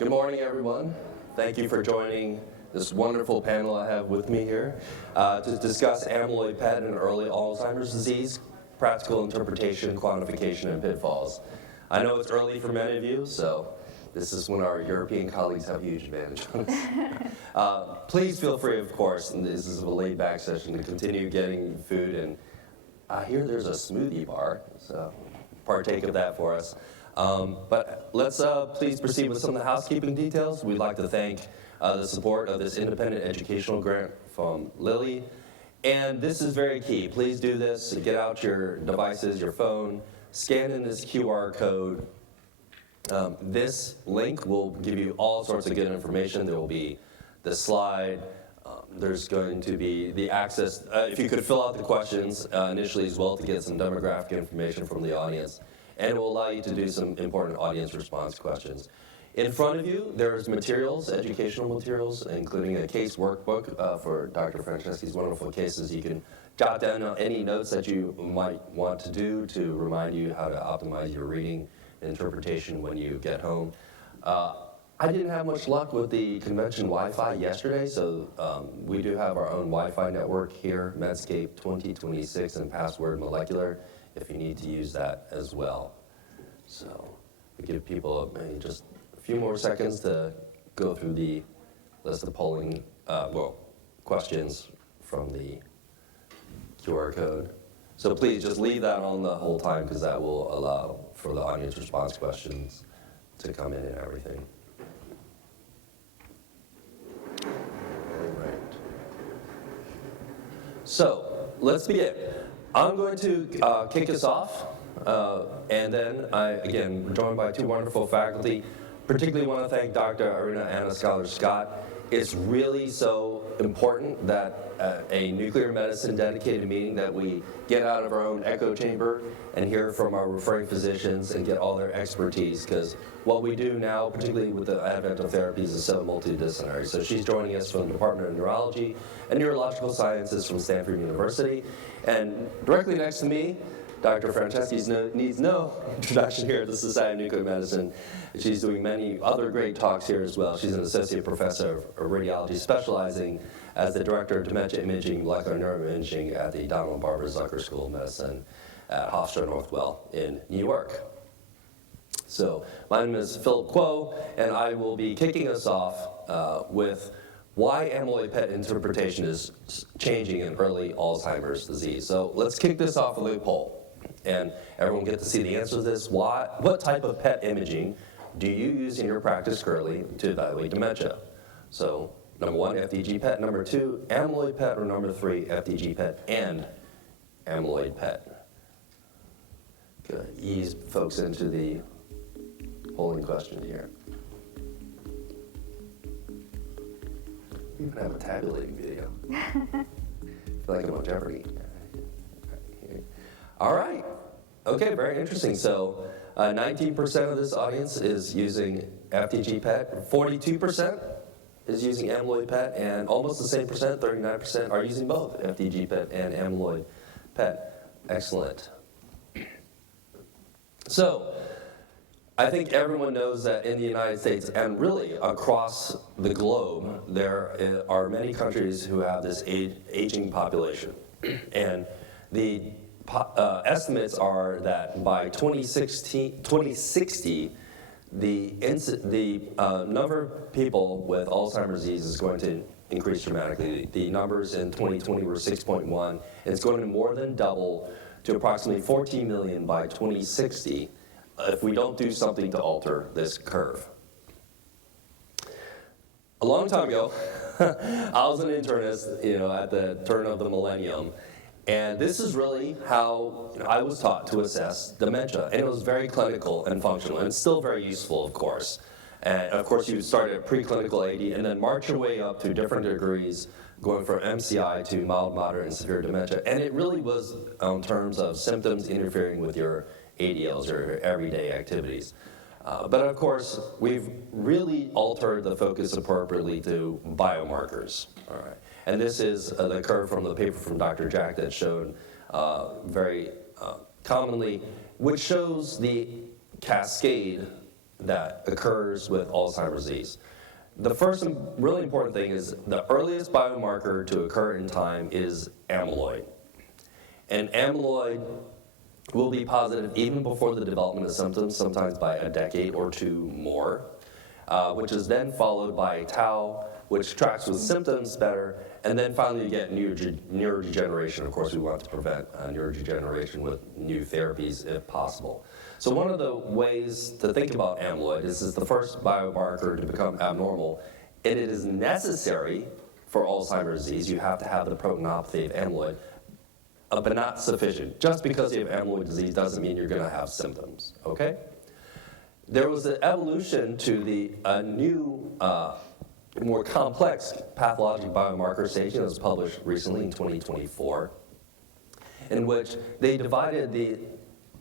Good morning, everyone. Thank you for joining this wonderful panel I have with me here to discuss amyloid PET and early Alzheimer's disease, practical interpretation, quantification, and pitfalls. I know it's early for many of you, so this is when our European colleagues have a huge advantage on us. Please feel free, of course, and this is a laid-back session, to continue getting food. And I hear there's a smoothie bar, so partake of that for us. But let's please proceed with some of the housekeeping details. We'd like to thank the support of this independent educational grant from Lilly. And this is very key. Please do this. Get out your devices, your phone, scan in this QR code. This link will give you all sorts of good information. There will be the slide. There's going to be the access. If you could fill out the questions initially as well to get some demographic information from the audience. And it will allow you to do some important audience response questions. In front of you, there's materials, educational materials, including a case workbook for Dr. Franceschi's wonderful cases. You can jot down any notes that you might want to do to remind you how to optimize your reading and interpretation when you get home. I didn't have much luck with the convention Wi-Fi yesterday, so we do have our own Wi-Fi network here, Medscape 2026 and Password Molecular, if you need to use that as well. So we give people just a few more seconds to go through the list of polling, questions from the QR code. So please just leave that on the whole time, because that will allow for the audience response questions to come in and everything. All right. So let's begin. I'm going to kick us off, and then again, joined by two wonderful faculty. Particularly want to thank Dr. Irina and Skylar-Scott. It's really so important that a nuclear medicine dedicated meeting that we get out of our own echo chamber and hear from our referring physicians and get all their expertise, because what we do now, particularly with the advent of therapies, is so multidisciplinary. So she's joining us from the Department of Neurology and Neurological Sciences from Stanford University. And directly next to me, Dr. Franceschi needs no introduction here at the Society of Nuclear Medicine. She's doing many other great talks here as well. She's an associate professor of radiology, specializing as the director of dementia imaging, molecular neuroimaging at the Donald and Barbara Zucker School of Medicine at Hofstra Northwell in New York. So my name is Phillip H, and I will be kicking us off with why amyloid PET interpretation is changing in early Alzheimer's disease. So let's kick this off with a poll. And everyone get to see the answer to this. What type of PET imaging do you use in your practice currently to evaluate dementia? So number one, FDG PET. Number two, amyloid PET. Or number three, FDG PET and amyloid PET. Good. Ease folks into the polling question here. We even have a tabulating video. I feel like I'm on Jeopardy. All right. Okay, very interesting. So 19% of this audience is using FDG PET. 42% is using amyloid PET, and almost the same percent, 39%, are using both FDG PET and amyloid PET. Excellent. So I think everyone knows that in the United States, and really across the globe, there are many countries who have this aging population. And the estimates are that by 2060, the number of people with Alzheimer's disease is going to increase dramatically. The numbers in 2020 were 6.1. It's going to more than double to approximately 14 million by 2060 if we don't do something to alter this curve. A long time ago, I was an internist, at the turn of the millennium. And this is really how I was taught to assess dementia. And it was very clinical and functional, and it's still very useful, of course. And of course, you start at preclinical AD and then march your way up to different degrees, going from MCI to mild, moderate, and severe dementia. And it really was in terms of symptoms interfering with your ADLs, your everyday activities. But of course, we've really altered the focus appropriately to biomarkers. All right. And this is the curve from the paper from Dr. Jack that showed very commonly, which shows the cascade that occurs with Alzheimer's disease. The first really important thing is the earliest biomarker to occur in time is amyloid. And amyloid will be positive even before the development of symptoms, sometimes by a decade or two more, which is then followed by tau, which tracks with symptoms better, and then finally you get neurodegeneration. Of course, we want to prevent neurodegeneration with new therapies if possible. So one of the ways to think about amyloid is it's the first biomarker to become abnormal, and it is necessary for Alzheimer's disease. You have to have the proteinopathy of amyloid, but not sufficient. Just because you have amyloid disease doesn't mean you're going to have symptoms, okay? There was an evolution to the new, more complex pathologic biomarker staging that was published recently in 2024, in which they divided the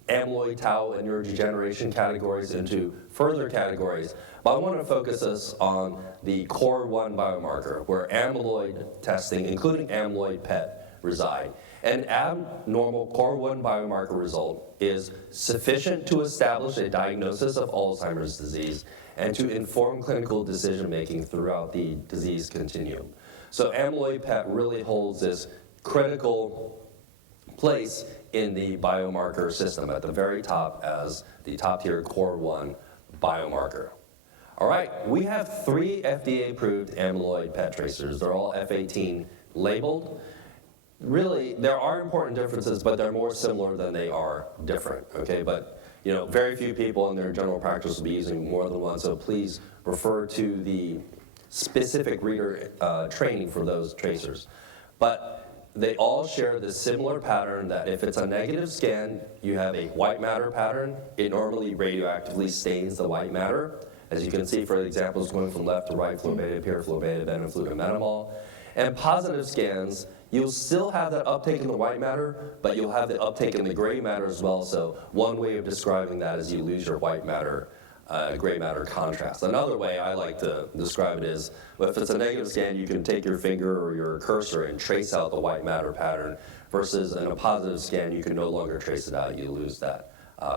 amyloid, tau, and neurodegeneration categories into further categories. But I want to focus us on the core 1 biomarker, where amyloid testing, including amyloid PET, reside. An abnormal core 1 biomarker result is sufficient to establish a diagnosis of Alzheimer's disease and to inform clinical decision-making throughout the disease continuum. So amyloid PET really holds this critical place in the biomarker system at the very top as the top-tier core 1 biomarker. All right, we have 3 FDA-approved amyloid PET tracers. They're all F18 labeled. Really, there are important differences, but they're more similar than they are different, okay? But, you know, very few people in their general practice will be using more than one, so please refer to the specific reader training for those tracers. But they all share this similar pattern that if it's a negative scan, you have a white matter pattern. It normally radioactively stains the white matter. As you can see, for examples going from left to right, flow beta, pure flow beta, ben, and flutometamol. And positive scans, you'll still have that uptake in the white matter, but you'll have the uptake in the gray matter as well. So one way of describing that is you lose your white matter, gray matter contrast. Another way I like to describe it is, well, if it's a negative scan, you can take your finger or your cursor and trace out the white matter pattern, versus in a positive scan, you can no longer trace it out, you lose that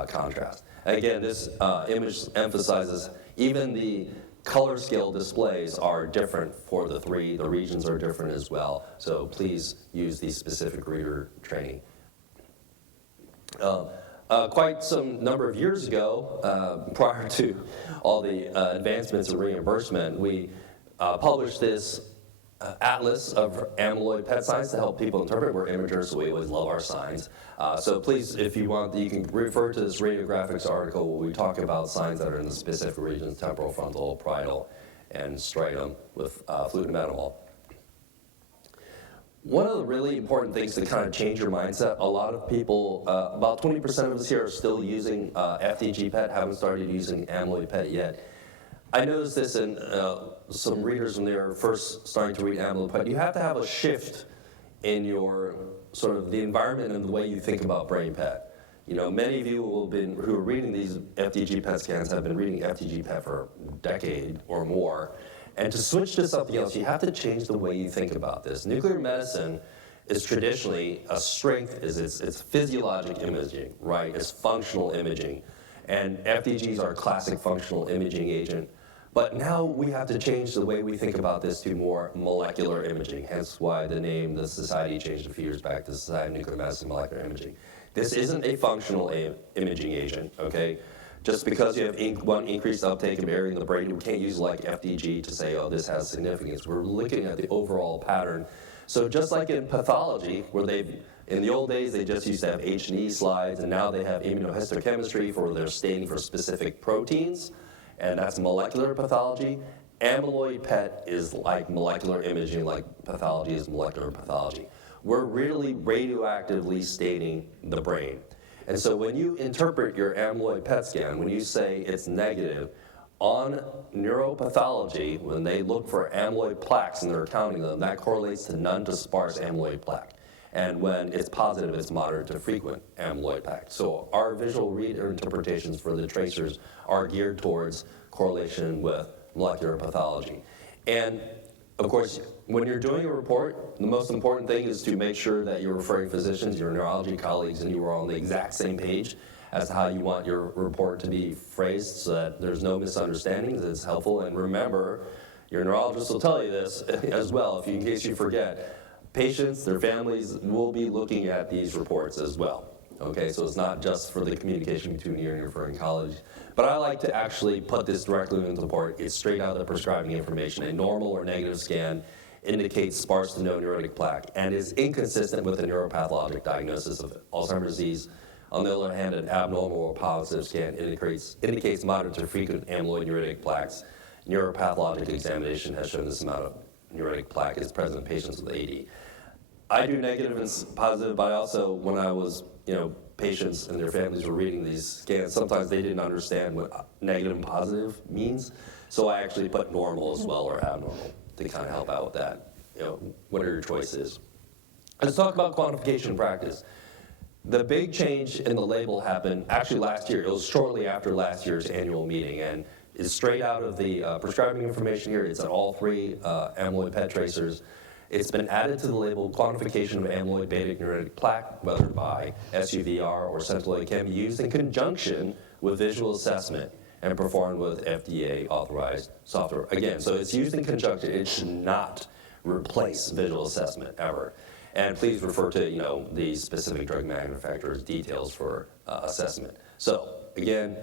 contrast. Again, this image emphasizes even the color scale displays are different for the 3. The regions are different as well. So please use the specific reader training. Quite some number of years ago, prior to all the advancements in reimbursement, we published this atlas of amyloid PET signs to help people interpret. We're imagers, so we always love our signs. So please, if you want, you can refer to this radiographics article where we talk about signs that are in the specific regions, temporal, frontal, parietal, and striatum with flutometamol. One of the really important things to kind of change your mindset, a lot of people, about 20% of us here are still using FDG PET, haven't started using amyloid PET yet. I noticed this in some readers when they were first starting to read amyloid PET. You have to have a shift in your sort of the environment and the way you think about brain PET. You know, many of you who are reading these FDG PET scans have been reading FDG PET for a decade or more. And to switch to something else, you have to change the way you think about this. Nuclear medicine is traditionally, a strength is it's physiologic imaging, right? It's functional imaging. And FDGs are a classic functional imaging agent. But now we have to change the way we think about this to more molecular imaging, hence why the name the society changed a few years back to Society of Nuclear Medicine Molecular Imaging. This isn't a functional imaging agent, okay? Just because you have one increased uptake of area in the brain, we can't use like FDG to say, oh, this has significance. We're looking at the overall pattern. So just like in pathology, where in the old days, they just used to have H&E slides, and now they have immunohistochemistry for their staining for specific proteins, and that's molecular pathology. Amyloid PET is like molecular imaging, like pathology is molecular pathology. We're really radioactively staining the brain. And so when you interpret your amyloid PET scan, when you say it's negative, on neuropathology, when they look for amyloid plaques and they're counting them, that correlates to none to sparse amyloid plaque. And when it's positive, it's moderate to frequent amyloid plaque. So our visual reader interpretations for the tracers are geared towards correlation with molecular pathology. And of course, when you're doing a report, the most important thing is to make sure that your referring physicians, your neurology colleagues, and you are on the exact same page as to how you want your report to be phrased so that there's no misunderstandings. It's helpful. And remember, your neurologist will tell you this as well, in case you forget. Patients, their families will be looking at these reports as well. Okay, so it's not just for the communication between you and your referring colleague. But I like to actually put this directly into the report. It's straight out of the prescribing information. A normal or negative scan indicates sparse to no neurotic plaque and is inconsistent with a neuropathologic diagnosis of Alzheimer's disease. On the other hand, an abnormal or positive scan indicates moderate to frequent amyloid neuritic plaques. Neuropathologic examination has shown this amount of neuritic plaque is present in patients with AD. I do negative and positive, but also when I was, patients and their families were reading these scans, sometimes they didn't understand what negative and positive means. So I actually put normal as well or abnormal to kind of help out with that. What are your choices? Let's talk about quantification practice. The big change in the label happened actually last year. It was shortly after last year's annual meeting, and it's straight out of the prescribing information here. It's on all three amyloid PET tracers. It's been added to the label. Quantification of amyloid beta neuritic plaque, whether by SUVR or Centiloid, can be used in conjunction with visual assessment and performed with FDA authorized software. Again, so it's used in conjunction. It should not replace visual assessment ever. And please refer to the specific drug manufacturer's details for assessment. So again,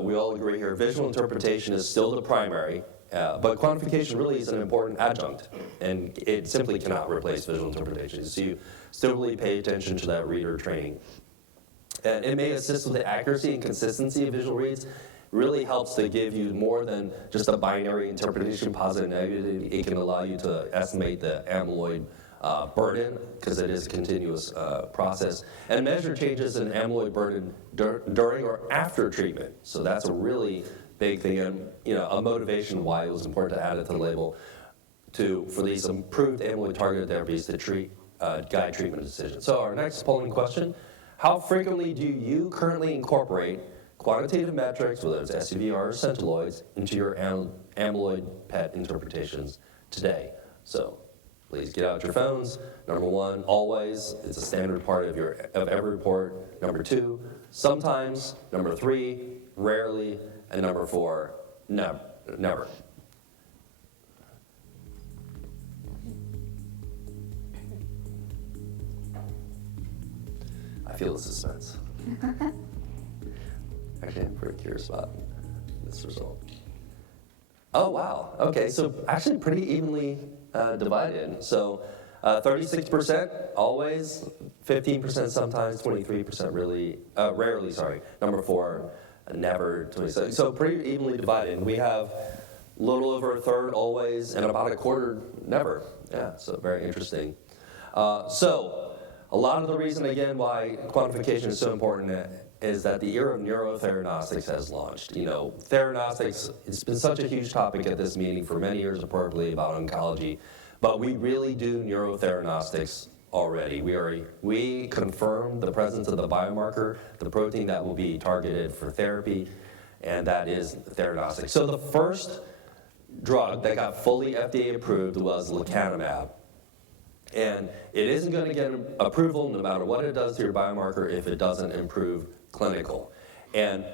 we all agree here, visual interpretation is still the primary, but quantification really is an important adjunct, and it simply cannot replace visual interpretation. So you still really pay attention to that reader training. And it may assist with the accuracy and consistency of visual reads. Really helps to give you more than just a binary interpretation, positive and negative. It can allow you to estimate the amyloid burden, because it is a continuous process, and measure changes in amyloid burden during or after treatment. So that's a really big thing, and a motivation why it was important to add it to the label for these improved amyloid targeted therapies to guide treatment decisions. So our next polling question: how frequently do you currently incorporate quantitative metrics, whether it's SUVR or Centiloids, into your amyloid PET interpretations today? So please get out your phones. Number one, always. It's a standard part of every report. Number two, sometimes. Number three, rarely. And number four, never. I feel the suspense. Actually, I'm pretty curious about this result. Oh, wow. Okay, so actually pretty evenly divided. So 36% always, 15% sometimes, 23% rarely, sorry. Number four, never, 27. So pretty evenly divided. And we have a little over a third always and about a quarter never. Yeah, so very interesting. So a lot of the reason, again, why quantification is so important is that the era of neurotheranostics has launched. Theranostics, it's been such a huge topic at this meeting for many years appropriately about oncology, but we really do neurotheranostics already. We confirm the presence of the biomarker, the protein that will be targeted for therapy, and that is theranostics. So the first drug that got fully FDA approved was lecanemab. And it isn't going to get approval no matter what it does to your biomarker if it doesn't improve clinical. And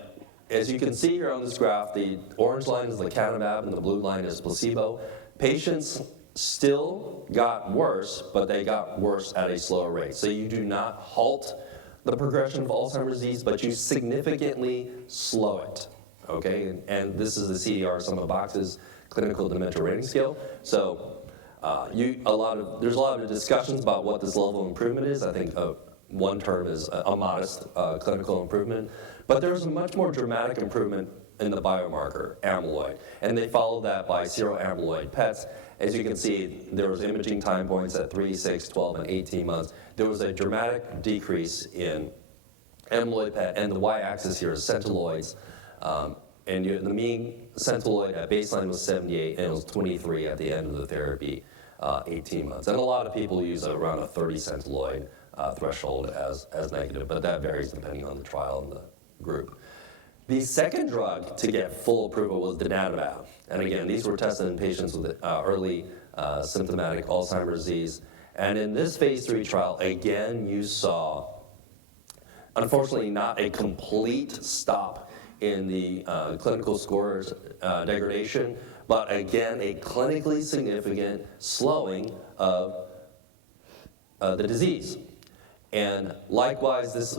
as you can see here on this graph, the orange line is lecanemab and the blue line is placebo. Patients still got worse, but they got worse at a slower rate. So you do not halt the progression of Alzheimer's disease, but you significantly slow it, okay? And this is the CDR sum of boxes clinical dementia rating scale. So there's a lot of discussions about what this level of improvement is. I think one term is a modest clinical improvement, but there's a much more dramatic improvement in the biomarker, amyloid, and they followed that by seroamyloid PETs. As you can see, there was imaging time points at 3, 6, 12, and 18 months. There was a dramatic decrease in amyloid PET, and the y-axis here is centiloids, and the mean centiloid at baseline was 78, and it was 23 at the end of the therapy, 18 months. And a lot of people use around a 30 centiloid threshold as negative, but that varies depending on the trial and the group. The second drug to get full approval was donanemab. And again, these were tested in patients with early symptomatic Alzheimer's disease. And in this phase 3 trial, again, you saw unfortunately not a complete stop in the clinical scores degradation, but again, a clinically significant slowing of the disease. And likewise, this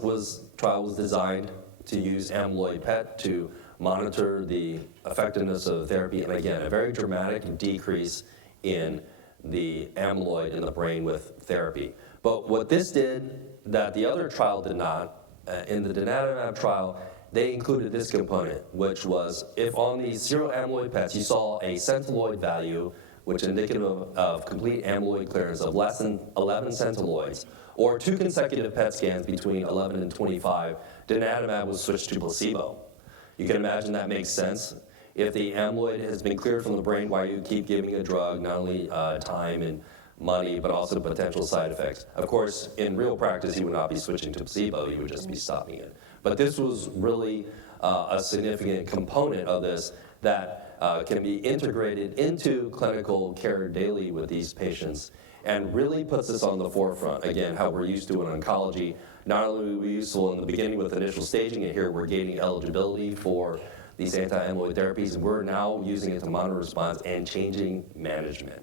trial was designed to use amyloid PET to monitor the effectiveness of therapy, and again, a very dramatic decrease in the amyloid in the brain with therapy. But what this did that the other trial did not, in the donanemab trial, they included this component, which was if on these zero amyloid PETs you saw a centiloid value, which is indicative of complete amyloid clearance of less than 11 centiloids, or 2 consecutive PET scans between 11 and 25, donanemab was switched to placebo. You can imagine that makes sense. If the amyloid has been cleared from the brain, why you keep giving a drug, not only time and money, but also potential side effects. Of course, in real practice, you would not be switching to placebo, you would just be stopping it. But this was really a significant component of this that can be integrated into clinical care daily with these patients and really puts us on the forefront, again, how we're used to in oncology. Not only were we useful in the beginning with initial staging, and here we're gaining eligibility for these anti-amyloid therapies, we're now using it to monitor response and changing management.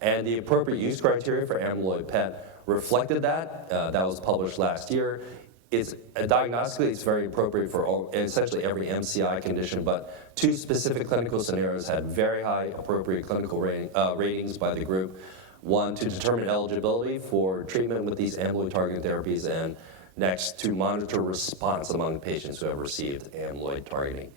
And the appropriate use criteria for amyloid PET reflected that. That was published last year. Diagnostically, it's very appropriate for essentially every MCI condition, but 2 specific clinical scenarios had very high appropriate clinical ratings by the group. One, to determine eligibility for treatment with these amyloid targeting therapies, and next, to monitor response among patients who have received amyloid targeting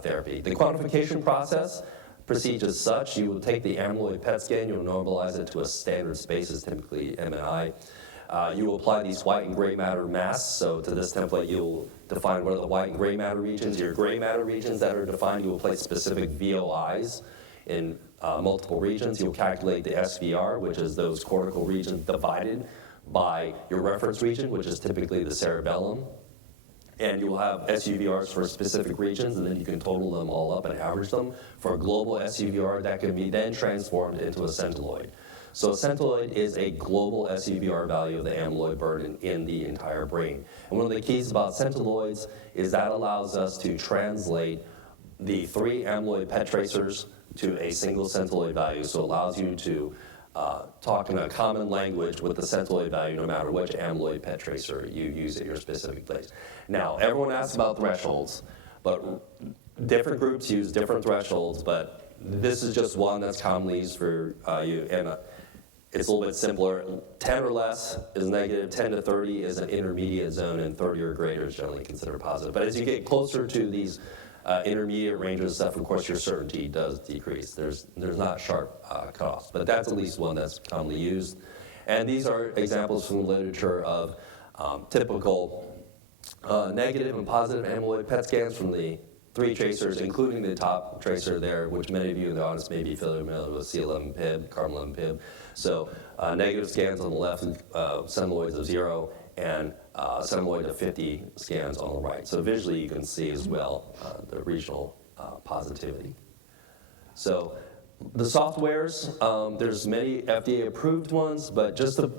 therapy. The quantification process proceeds as such. You will take the amyloid PET scan, you'll normalize it to a standard spaces, typically MNI. You will apply these white and gray matter masks. So to this template, you'll define what are the white and gray matter regions. Your gray matter regions that are defined, you will place specific VOIs in multiple regions. You'll calculate the SVR, which is those cortical regions divided by your reference region, which is typically the cerebellum. And you will have SUVRs for specific regions, and then you can total them all up and average them for a global SUVR that can be then transformed into a centiloid. So a centiloid is a global SUVR value of the amyloid burden in the entire brain. And one of the keys about centiloids is that allows us to translate the 3 amyloid PET tracers to a single centiloid value. So it allows you to talk in a common language with the centiloid value no matter which amyloid PET tracer you use at your specific place. Now, everyone asks about thresholds, but different groups use different thresholds, but this is just one that's commonly used for you. And it's a little bit simpler. 10 or less is negative, 10 to 30 is an intermediate zone, and 30 or greater is generally considered positive. But as you get closer to these intermediate ranges of stuff, of course, your certainty does decrease. There's not sharp cutoffs, but that's at least one that's commonly used. And these are examples from the literature of typical negative and positive amyloid PET scans from the 3 tracers, including the top tracer there, which many of you in the audience may be familiar with, C11-PIB, carbon-11-PIB. So negative scans on the left, centiloids of 0, and centiloid of 50 scans on the right. So visually you can see as well the regional positivity. So the softwares, there's many FDA-approved ones, but just to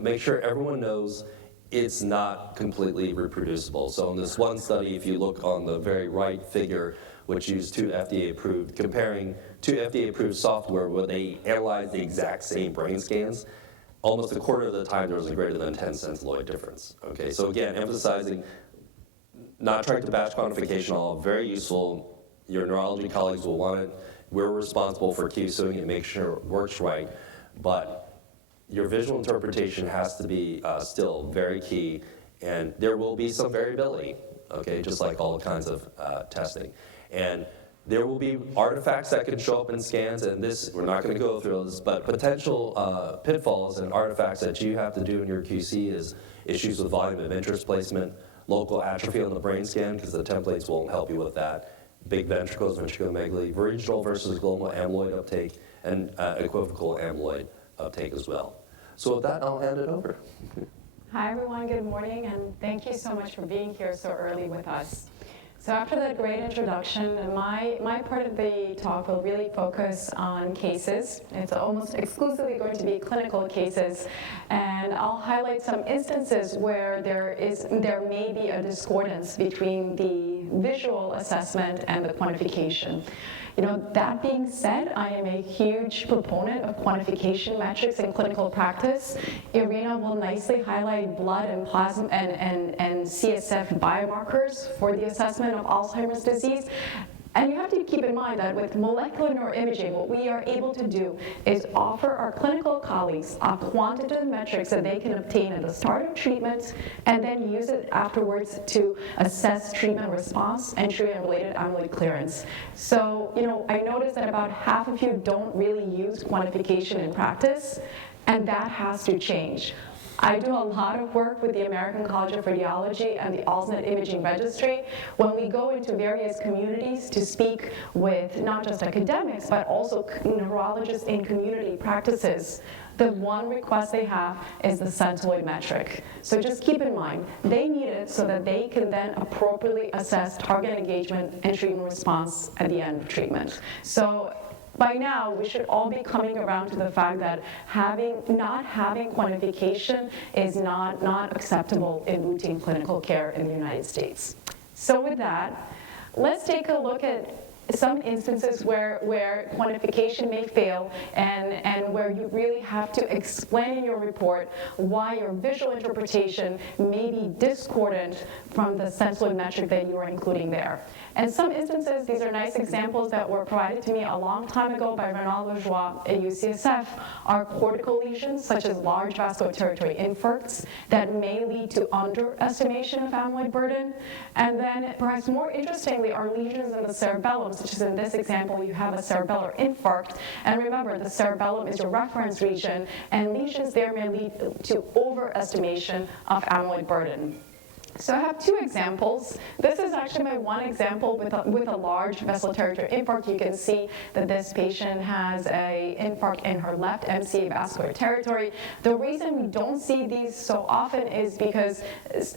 make sure everyone knows, it's not completely reproducible. So in this one study, if you look on the very right figure, which used 2 FDA-approved, comparing 2 FDA-approved software where they analyzed the exact same brain scans, almost a quarter of the time there was a greater than 10 centiloid difference. Okay, so again, emphasizing not trying to batch quantification, all very useful. Your neurology colleagues will want it. We're responsible for QCing it, make sure it works right, but your visual interpretation has to be still very key, and there will be some variability, okay, just like all kinds of testing. And there will be artifacts that can show up in scans, and this, we're not going to go through this, but potential pitfalls and artifacts that you have to do in your QC is issues with volume of interest placement, local atrophy on the brain scan, because the templates won't help you with that, big ventricles, ventriculomegaly, regional versus global amyloid uptake, and equivocal amyloid uptake as well. So with that, I'll hand it over. Hi everyone, good morning, and thank you so much for being here so early with us. So after that great introduction, my part of the talk will really focus on cases. It's almost exclusively going to be clinical cases, and I'll highlight some instances where there may be a discordance between the visual assessment and the quantification. You know, that being said, I am a huge proponent of quantification metrics in clinical practice. Irina will nicely highlight blood and plasma and CSF biomarkers for the assessment of Alzheimer's disease. And you have to keep in mind that with molecular neuroimaging, what we are able to do is offer our clinical colleagues quantitative metrics that they can obtain at the start of treatment and then use it afterwards to assess treatment response and treatment-related amyloid clearance. So, you know, I noticed that about half of you don't really use quantification in practice, and that has to change. I do a lot of work with the American College of Radiology and the ALZNet Imaging Registry when we go into various communities to speak with not just academics, but also neurologists in community practices. The one request they have is the centiloid metric. So just keep in mind, they need it so that they can then appropriately assess target engagement and treatment response at the end of treatment. So by now, we should all be coming around to the fact that not having quantification is not acceptable in routine clinical care in the United States. So with that, let's take a look at some instances where quantification may fail and where you really have to explain in your report why your visual interpretation may be discordant from the centiloid metric that you are including there. And some instances, these are nice examples that were provided to me a long time ago by Renald Bourgeois at UCSF, are cortical lesions such as large vascular territory infarcts that may lead to underestimation of amyloid burden. And then perhaps more interestingly are lesions in the cerebellum, such as in this example, you have a cerebellar infarct. And remember, the cerebellum is your reference region, and lesions there may lead to overestimation of amyloid burden. So I have two examples. This is actually my one example with a large vessel territory infarct. You can see that this patient has an infarct in her left MCA vascular territory. The reason we don't see these so often is because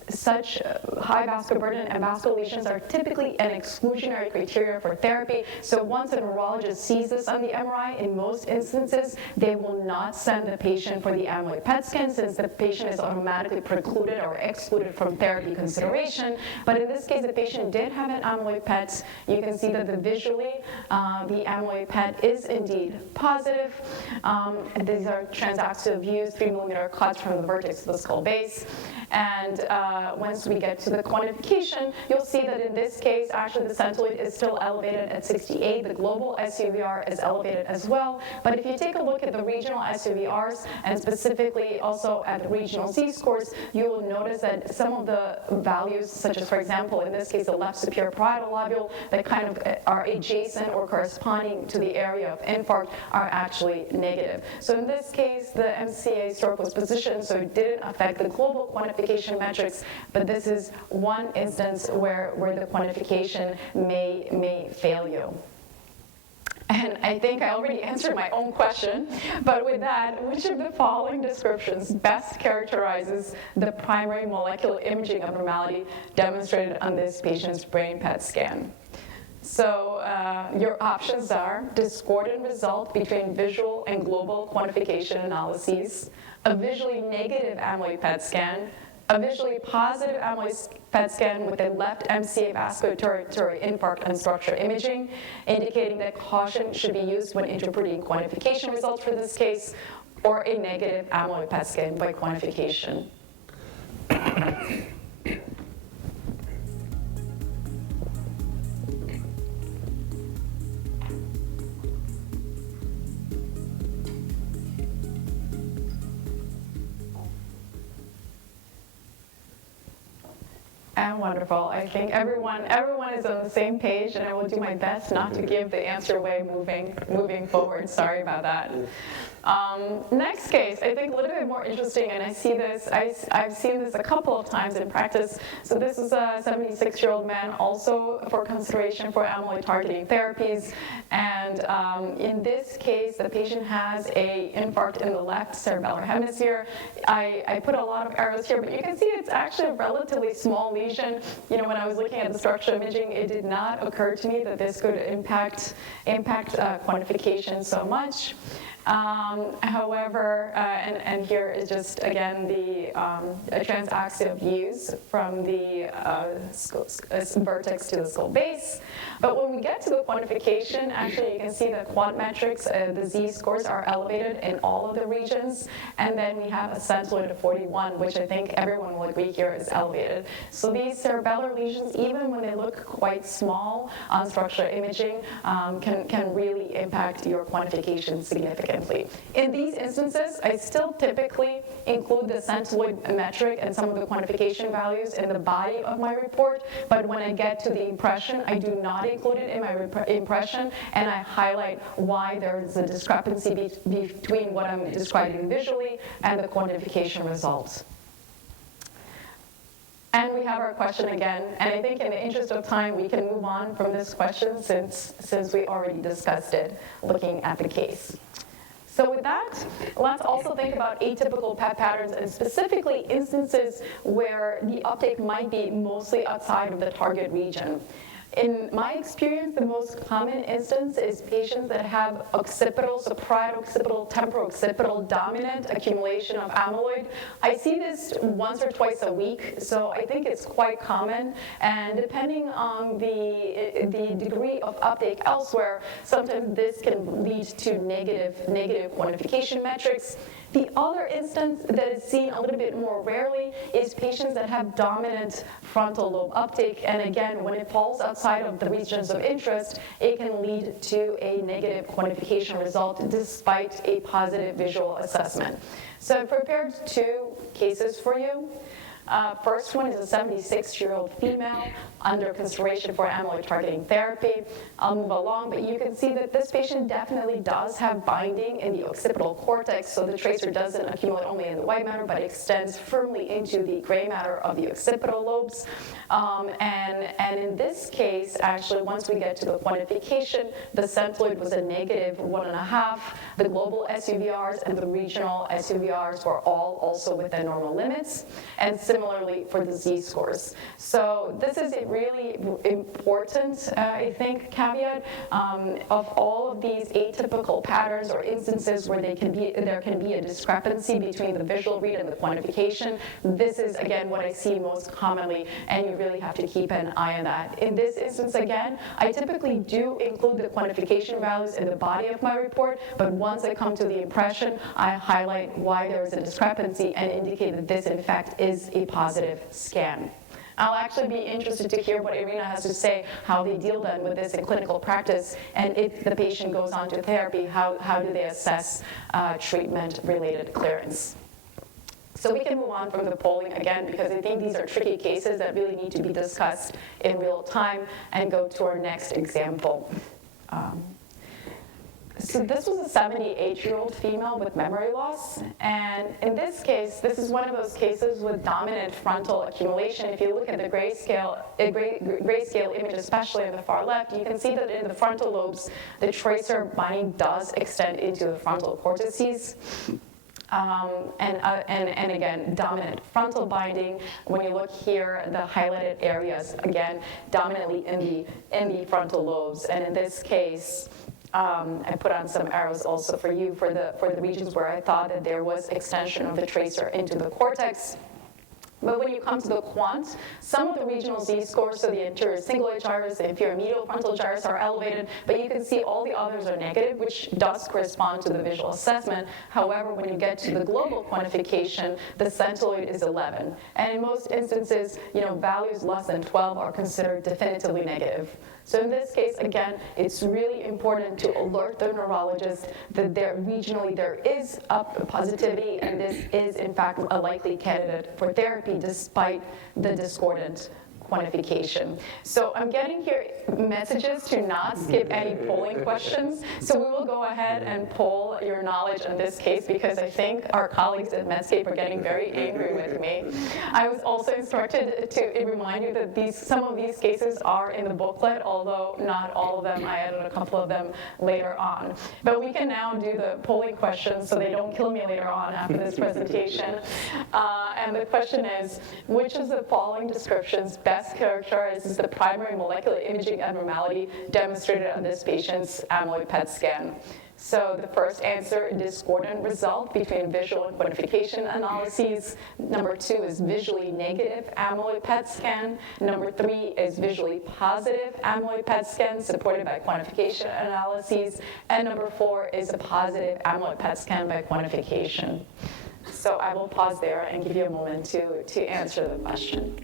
such high vascular burden and vascular lesions are typically an exclusionary criteria for therapy. So once a neurologist sees this on the MRI, in most instances, they will not send the patient for the amyloid PET scan since the patient is automatically precluded or excluded from therapy consideration. But in this case, the patient did have an amyloid PET. You can see that visually, the amyloid PET is indeed positive. These are transaxial views, 3mm cuts from the vertex to the skull base. And once we get to the quantification, you'll see that in this case, actually the centiloid is still elevated at 68. The global SUVR is elevated as well. But if you take a look at the regional SUVRs, and specifically also at the regional Z-scores, you will notice that some of the values, such as, for example, in this case, the left superior parietal lobule, that kind of are adjacent or corresponding to the area of infarct, are actually negative. So in this case, the MCA stroke was positioned, so it didn't affect the global quantification metrics, but this is one instance where the quantification may fail you. And I think I already answered my own question, but with that, which of the following descriptions best characterizes the primary molecular imaging abnormality demonstrated on this patient's brain PET scan? So your options are discordant result between visual and global quantification analyses, a visually negative amyloid PET scan, a visually positive amyloid PET scan with a left MCA vascular territory infarct and structure imaging, indicating that caution should be used when interpreting quantification results for this case, or a negative amyloid PET scan by quantification. And wonderful. I think everyone is on the same page, and I will do my best not to give the answer away moving forward. Sorry about that. Next case, I think a little bit more interesting, and I see this, I've seen this a couple of times in practice. So this is a 76-year-old man also for consideration for amyloid targeting therapies. And in this case, the patient has an infarct in the left cerebellar hemisphere. I put a lot of arrows here, but you can see it's actually a relatively small lesion lesion, when I was looking at the structural imaging, it did not occur to me that this could impact quantification so much. However, and here is just, again, the transaxial views from the vertex to the skull base. But when we get to the quantification, actually you can see the quant metrics, the z-scores are elevated in all of the regions. And then we have a centroid of 41, which I think everyone will agree here is elevated. So these cerebellar lesions, even when they look quite small on structural imaging, can really impact your quantification significantly. In these instances, I still typically include the centroid metric and some of the quantification values in the body of my report, but when I get to the impression, I do not include it in my impression, and I highlight why there is a discrepancy between what I'm describing visually and the quantification results. And we have our question again, and I think in the interest of time, we can move on from this question since we already discussed it, looking at the case. So with that, let's also think about atypical PET patterns and specifically instances where the uptake might be mostly outside of the target region. In my experience, the most common instance is patients that have occipital, so parieto-occipital, temporo-occipital dominant accumulation of amyloid. I see this once or twice a week, so I think it's quite common. And depending on the degree of uptake elsewhere, sometimes this can lead to negative quantification metrics. The other instance that is seen a little bit more rarely is patients that have dominant frontal lobe uptake. And again, when it falls outside of the regions of interest, it can lead to a negative quantification result despite a positive visual assessment. So I've prepared two cases for you. First one is a 76-year-old female under consideration for amyloid targeting therapy. I'll move along, but you can see that this patient definitely does have binding in the occipital cortex, so the tracer doesn't accumulate only in the white matter, but extends firmly into the gray matter of the occipital lobes. And in this case, actually, once we get to the quantification, the centroid was a negative 1.5. The global SUVRs and the regional SUVRs were all also within normal limits, and similarly for the z-scores. So this is a really important, I think, caveat of all of these atypical patterns or instances where there can be a discrepancy between the visual read and the quantification. This is, again, what I see most commonly, and you really have to keep an eye on that. In this instance, again, I typically do include the quantification values in the body of my report, but once I come to the impression, I highlight why there is a discrepancy and indicate that this, in fact, is a positive scan. I'll actually be interested to hear what Irina has to say, how they deal then with this in clinical practice, and if the patient goes on to therapy, how do they assess treatment-related clearance. So we can move on from the polling again, because I think these are tricky cases that really need to be discussed in real time, and go to our next example. So this was a 78-year-old female with memory loss, and in this case, this is one of those cases with dominant frontal accumulation. If you look at the grayscale image, especially on the far left, you can see that in the frontal lobes, the tracer binding does extend into the frontal cortices. And again, dominant frontal binding. When you look here, the highlighted areas, again, dominantly in the frontal lobes, and in this case, I put on some arrows also for you for the regions where I thought that there was extension of the tracer into the cortex. But when you come to the quant, some of the regional z-scores, so the anterior cingulate gyrus, the inferior medial frontal gyrus are elevated, but you can see all the others are negative, which does correspond to the visual assessment. However, when you get to the global quantification, the centroid is 11. And in most instances, values less than 12 are considered definitively negative. So in this case, again, it's really important to alert the neurologist that regionally there is a positivity, and this is, in fact, a likely candidate for therapy despite the discordant quantification. So I'm getting here messages to not skip any polling questions. So we will go ahead and poll your knowledge in this case, because I think our colleagues at Medscape are getting very angry with me. I was also instructed to remind you that some of these cases are in the booklet, although not all of them. I added a couple of them later on. But we can now do the polling questions so they don't kill me later on after this presentation. And the question is, which of the following descriptions best characterizes the primary molecular imaging abnormality demonstrated on this patient's amyloid PET scan? So the first answer, discordant result between visual and quantification analyses. Number 2 is visually negative amyloid PET scan. Number 3 is visually positive amyloid PET scan supported by quantification analyses. And number 4 is a positive amyloid PET scan by quantification. So I will pause there and give you a moment to answer the question.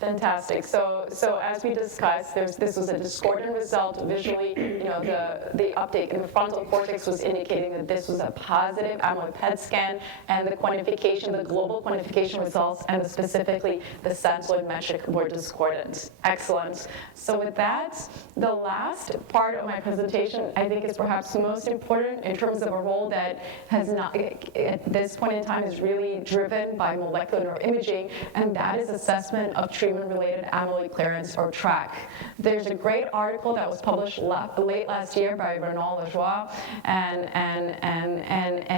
Fantastic. So as we discussed, this was a discordant result. Visually, the uptake in the frontal cortex was indicating that this was a positive amyloid PET scan, and the quantification, the global quantification results, and specifically the Centiloid metric were discordant. Excellent. So with that, the last part of my presentation, I think, is perhaps the most important in terms of a role that has not, at this point in time, is really driven by molecular imaging, and that is assessment of treatment-related amyloid clearance, or TRAC. There's a great article that was published late last year by Renaud Lajoie, and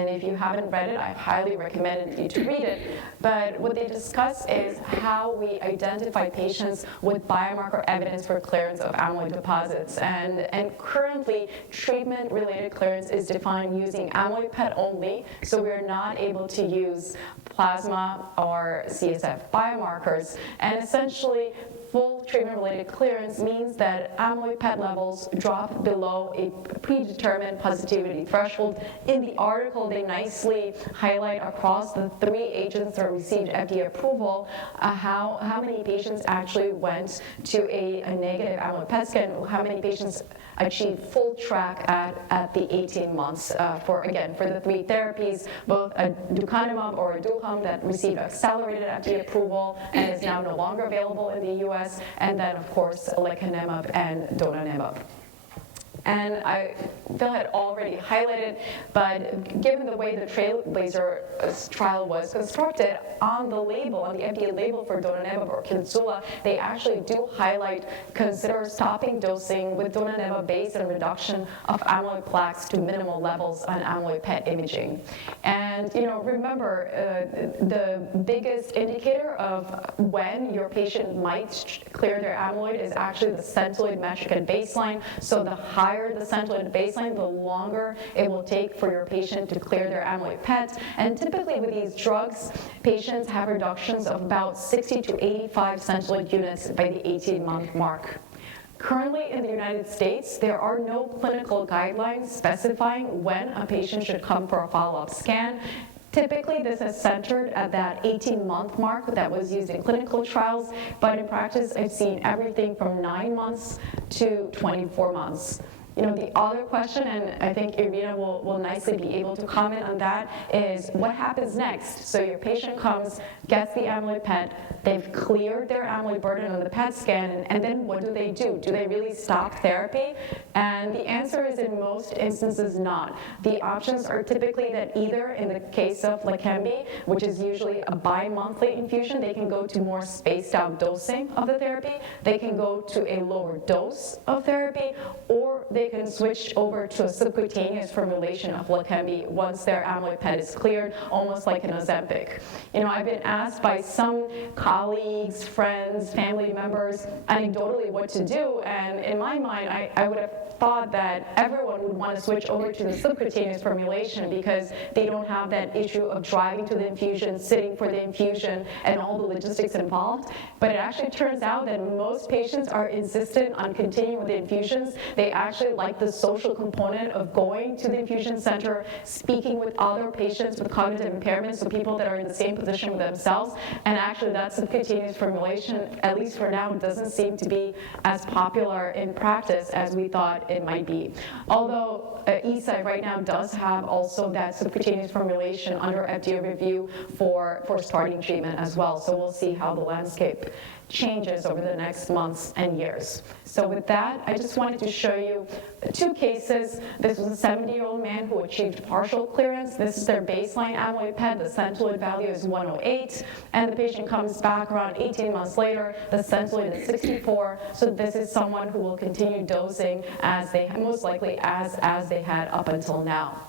if you haven't read it, I highly recommend you to read it. But what they discuss is how we identify patients with biomarker evidence for clearance of amyloid deposits. And currently, treatment-related clearance is defined using amyloid PET only, so we're not able to use plasma or CSF biomarkers. And essentially, full treatment-related clearance means that amyloid PET levels drop below a predetermined positivity threshold. In the article, they nicely highlight across the 3 agents that received FDA approval how many patients actually went to a negative amyloid PET scan, how many patients achieved full track at the 18 months for the 3 therapies, both aducanumab or adulham that received accelerated FDA approval and is now no longer available in the US, and then of course lecanemab and donanemab. And Phil had already highlighted, but given the way the Trailblazer trial was constructed, on the label, on the FDA label for donanemab or Kinsula, they actually do highlight, consider stopping dosing with donanemab based on reduction of amyloid plaques to minimal levels on amyloid PET imaging. And remember, the biggest indicator of when your patient might clear their amyloid is actually the Centiloid metric at baseline. So the higher the Centiloid baseline, the longer it will take for your patient to clear their amyloid PET. And typically with these drugs, patients have reductions of about 60 to 85 Centiloid units by the 18-month mark. Currently in the United States, there are no clinical guidelines specifying when a patient should come for a follow-up scan. Typically, this is centered at that 18-month mark that was used in clinical trials, but in practice, I've seen everything from 9 months to 24 months. The other question, and I think Irina will nicely be able to comment on that, is what happens next? So your patient comes, gets the amyloid PET, they've cleared their amyloid burden on the PET scan, and then what do? Do they really stop therapy? And the answer is in most instances not. The options are typically that either in the case of Leqembi, which is usually a bi-monthly infusion, they can go to more spaced out dosing of the therapy, they can go to a lower dose of therapy, or they can switch over to a subcutaneous formulation of Leqembi once their amyloid PET is cleared, almost like an Ozempic. I've been asked by some colleagues, friends, family members, anecdotally what to do, and in my mind, I would have thought that everyone would want to switch over to the subcutaneous formulation because they don't have that issue of driving to the infusion, sitting for the infusion, and all the logistics involved. But it actually turns out that most patients are insistent on continuing with the infusions. They actually like the social component of going to the infusion center, speaking with other patients with cognitive impairments, so people that are in the same position with themselves. And actually that subcutaneous formulation, at least for now, doesn't seem to be as popular in practice as we thought it might be. Although Eisai right now does have also that subcutaneous formulation under FDA review for starting treatment as well. So we'll see how the landscape changes over the next months and years. So with that, I just wanted to show you two cases. This was a 70-year-old man who achieved partial clearance. This is their baseline amyloid PET. The Centiloid value is 108, and the patient comes back around 18 months later. The Centiloid is 64, so this is someone who will continue dosing as they, most likely as they had up until now.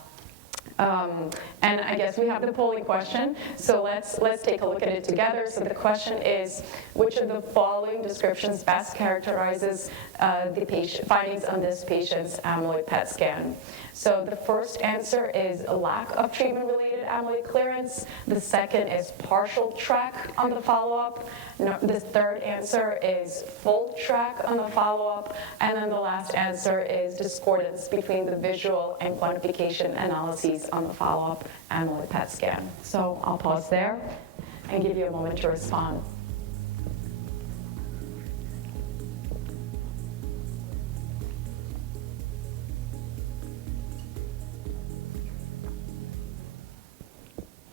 And I guess we have the polling question, so let's take a look at it together. So the question is, which of the following descriptions best characterizes the patient findings on this patient's amyloid PET scan? So the first answer is a lack of treatment-related amyloid clearance. The second is partial track on the follow-up. The third answer is full track on the follow-up. And then the last answer is discordance between the visual and quantification analyses on the follow-up amyloid PET scan. So I'll pause there and give you a moment to respond.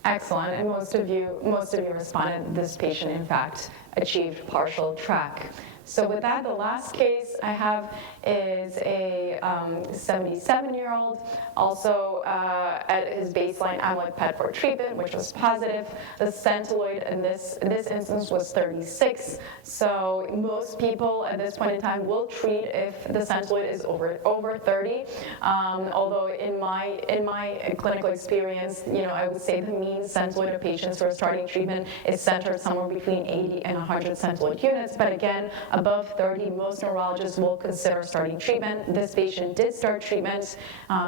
Excellent, and most of you responded this patient, in fact, achieved partial track. So with that, the last case I have is a 77-year-old, also at his baseline amyloid PET for treatment, which was positive. The Centiloid in this instance was 36. So most people at this point in time will treat if the Centiloid is over 30. Although in my clinical experience, I would say the mean Centiloid of patients who are starting treatment is centered somewhere between 80 and 100 Centiloid units. But again, above 30, most neurologists will consider starting treatment. This patient did start treatment.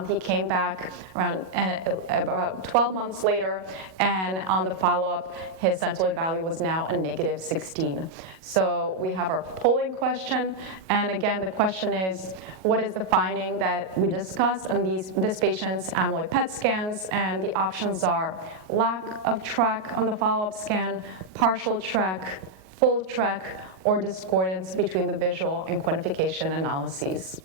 He came back around about 12 months later, and on the follow-up, his Centiloid value was now a negative 16. So we have our polling question, and again, the question is, what is the finding that we discussed on this patient's amyloid PET scans? And the options are lack of track on the follow-up scan, partial track, full track, or discordance between the visual and quantification analyses.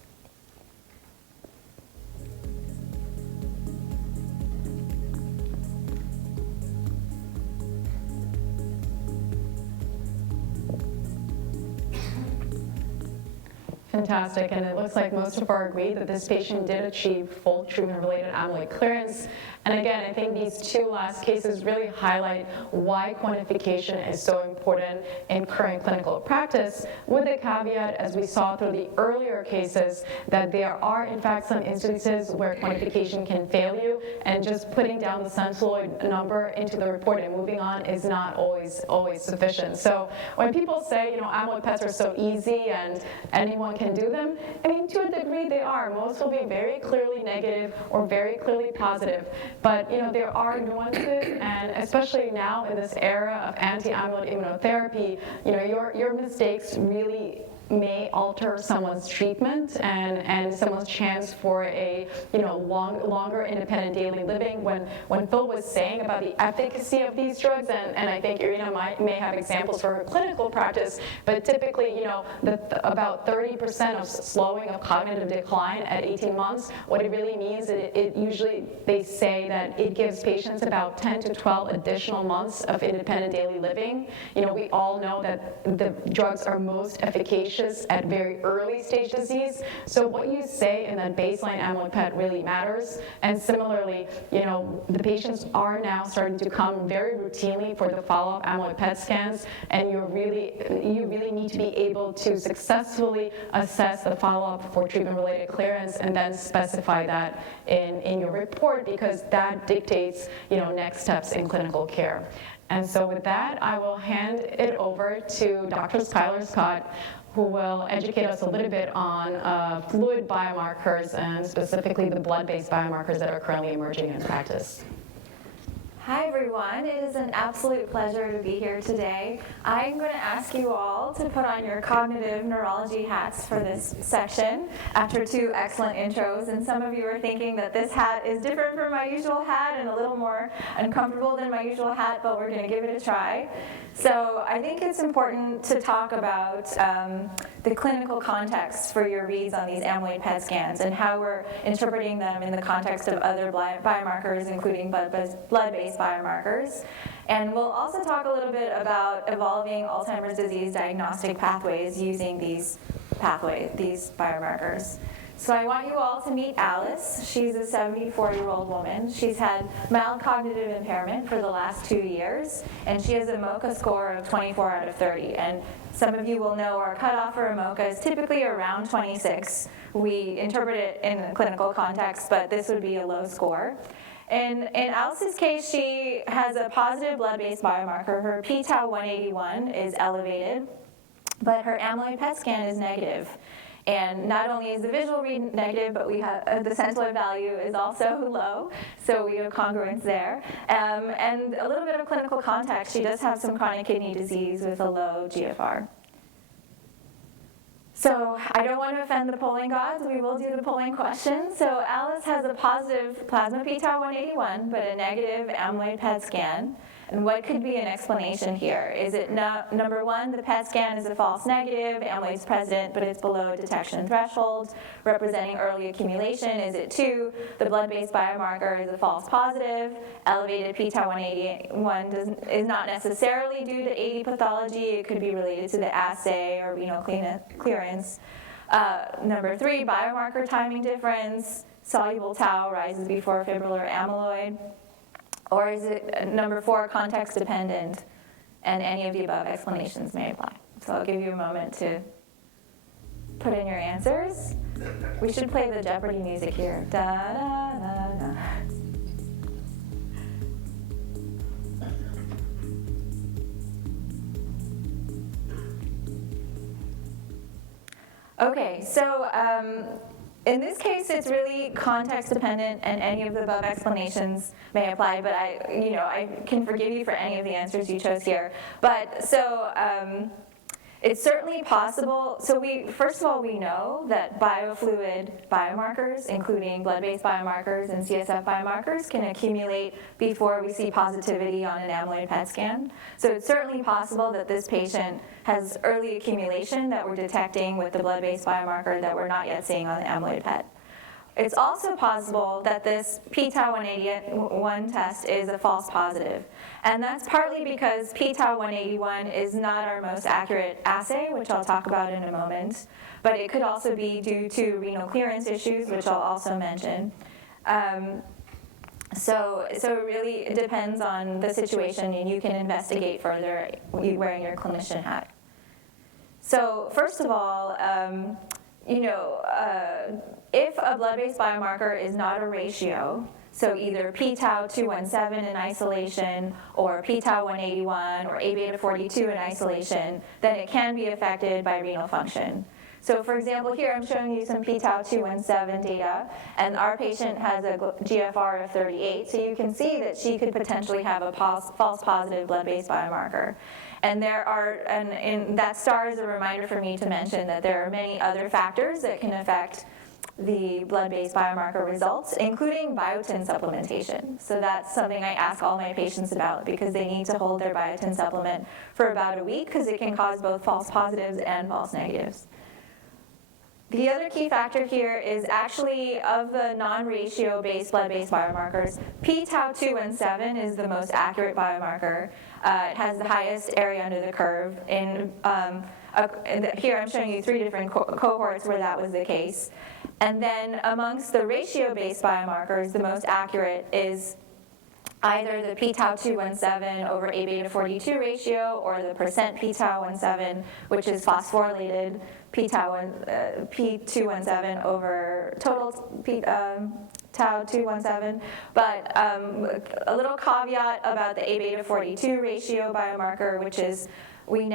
Fantastic, and it looks like most of our agree that this patient did achieve full treatment-related amyloid clearance. And again, I think these two last cases really highlight why quantification is so important in current clinical practice, with the caveat, as we saw through the earlier cases, that there are in fact some instances where quantification can fail you, and just putting down the Centiloid number into the report and moving on is not always sufficient. So when people say, amyloid PETs are so easy and anyone can do them, I mean, to a degree they are. Most will be very clearly negative or very clearly positive. But there are nuances, and especially now in this era of anti-amyloid immunotherapy, your mistakes really may alter someone's treatment and someone's chance for a longer independent daily living. When Phil was saying about the efficacy of these drugs, and I think Irina may have examples for her clinical practice, but typically about 30% of slowing of cognitive decline at 18 months, what it really means, it usually they say that it gives patients about 10 to 12 additional months of independent daily living. We all know that the drugs are most efficacious at very early stage disease. So what you say in that baseline amyloid PET really matters. And similarly, the patients are now starting to come very routinely for the follow-up amyloid PET scans, and you really need to be able to successfully assess the follow-up for treatment-related clearance and then specify that in your report, because that dictates, next steps in clinical care. And so with that, I will hand it over to Dr. Skylar-Scott, who will educate us a little bit on fluid biomarkers and specifically the blood-based biomarkers that are currently emerging in practice. Hi everyone, it is an absolute pleasure to be here today. I'm going to ask you all to put on your cognitive neurology hats for this section after two excellent intros, and some of you are thinking that this hat is different from my usual hat and a little more uncomfortable than my usual hat, but we're going to give it a try. So I think it's important to talk about the clinical context for your reads on these amyloid PET scans and how we're interpreting them in the context of other biomarkers, including blood-based biomarkers. And we'll also talk a little bit about evolving Alzheimer's disease diagnostic pathways using these biomarkers. So I want you all to meet Alice. She's a 74-year-old woman. She's had mild cognitive impairment for the last 2 years, and she has a MoCA score of 24 out of 30. And some of you will know our cutoff for a MoCA is typically around 26. We interpret it in a clinical context, but this would be a low score. In Alice's case, she has a positive blood-based biomarker. Her p-tau181 is elevated, but her amyloid PET scan is negative. And not only is the visual read negative, but we have the centiloid value is also low, so we have congruence there. And a little bit of clinical context, she does have some chronic kidney disease with a low GFR. So I don't want to offend the polling gods. We will do the polling question. So Alice has a positive plasma p-tau181, but a negative amyloid PET scan. And what could be an explanation here? Is it number one, the PET scan is a false negative, amyloid's present, but it's below detection threshold, representing early accumulation? Is it two, the blood-based biomarker is a false positive, elevated p-tau181 is not necessarily due to AD pathology, it could be related to the assay or renal clearance. Number three, biomarker timing difference, soluble tau rises before fibrillar amyloid. Or is it number four, context dependent, and any of the above explanations may apply. So I'll give you a moment to put in your answers. We should play the Jeopardy music here. Da, da, da, da. Okay, so in this case, it's really context dependent, and any of the above explanations may apply, but I can forgive you for any of the answers you chose here. But so it's certainly possible. So first of all, we know that biofluid biomarkers, including blood-based biomarkers and CSF biomarkers, can accumulate before we see positivity on an amyloid PET scan. So it's certainly possible that this patient has early accumulation that we're detecting with the blood-based biomarker that we're not yet seeing on the amyloid PET. It's also possible that this p-tau181 test is a false positive. And that's partly because p-tau181 is not our most accurate assay, which I'll talk about in a moment. But it could also be due to renal clearance issues, which I'll also mention. So it really depends on the situation, and you can investigate further wearing your clinician hat. So first of all, if a blood-based biomarker is not a ratio, so either p-tau217 in isolation or p-tau181 or A-beta42 in isolation, then it can be affected by renal function. So for example, here I'm showing you some p-tau217 data, and our patient has a GFR of 38, so you can see that she could potentially have a false positive blood-based biomarker. And that star is a reminder for me to mention that there are many other factors that can affect the blood-based biomarker results, including biotin supplementation. So that's something I ask all my patients about, because they need to hold their biotin supplement for about a week, because it can cause both false positives and false negatives. The other key factor here is actually of the non-ratio based blood-based biomarkers, p-tau217 is the most accurate biomarker. It has the highest area under the curve. Here I'm showing you three different cohorts where that was the case. And then amongst the ratio-based biomarkers, the most accurate is either the p-tau217 over A-beta42 ratio, or the percent p-tau17, which is phosphorylated p-tau217 over total tau 217, but a little caveat about the A-beta 42 ratio biomarker, which is we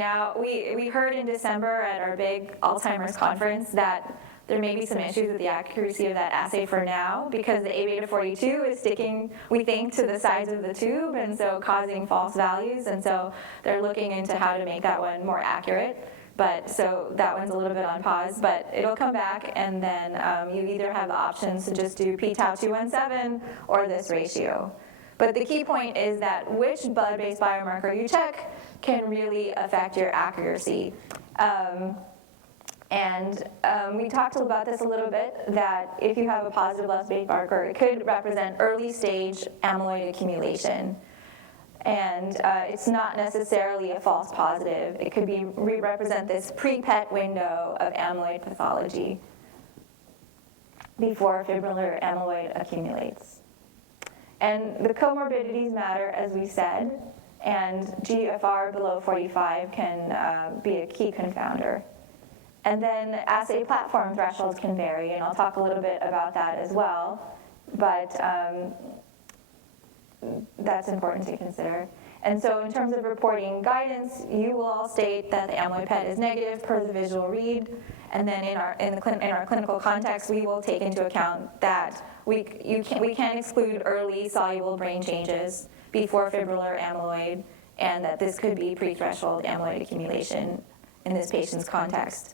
heard in December at our big Alzheimer's conference that there may be some issues with the accuracy of that assay for now because the A-beta 42 is sticking, we think, to the sides of the tube and so causing false values, and so they're looking into how to make that one more accurate. But so that one's a little bit on pause, but it'll come back, and then you either have the options to just do p-tau 217 or this ratio. But the key point is that which blood-based biomarker you check can really affect your accuracy. We talked about this a little bit, that if you have a positive blood-based marker, it could represent early stage amyloid accumulation. And it's not necessarily a false positive. It could represent this pre-PET window of amyloid pathology before fibrillar amyloid accumulates. And the comorbidities matter, as we said, and GFR below 45 can be a key confounder. And then assay platform thresholds can vary, and I'll talk a little bit about that as well, but that's important to consider. And so in terms of reporting guidance, you will all state that the amyloid PET is negative per the visual read, and then in our clinical context, we will take into account that we can exclude early soluble brain changes before fibrillar amyloid, and that this could be pre-threshold amyloid accumulation in this patient's context.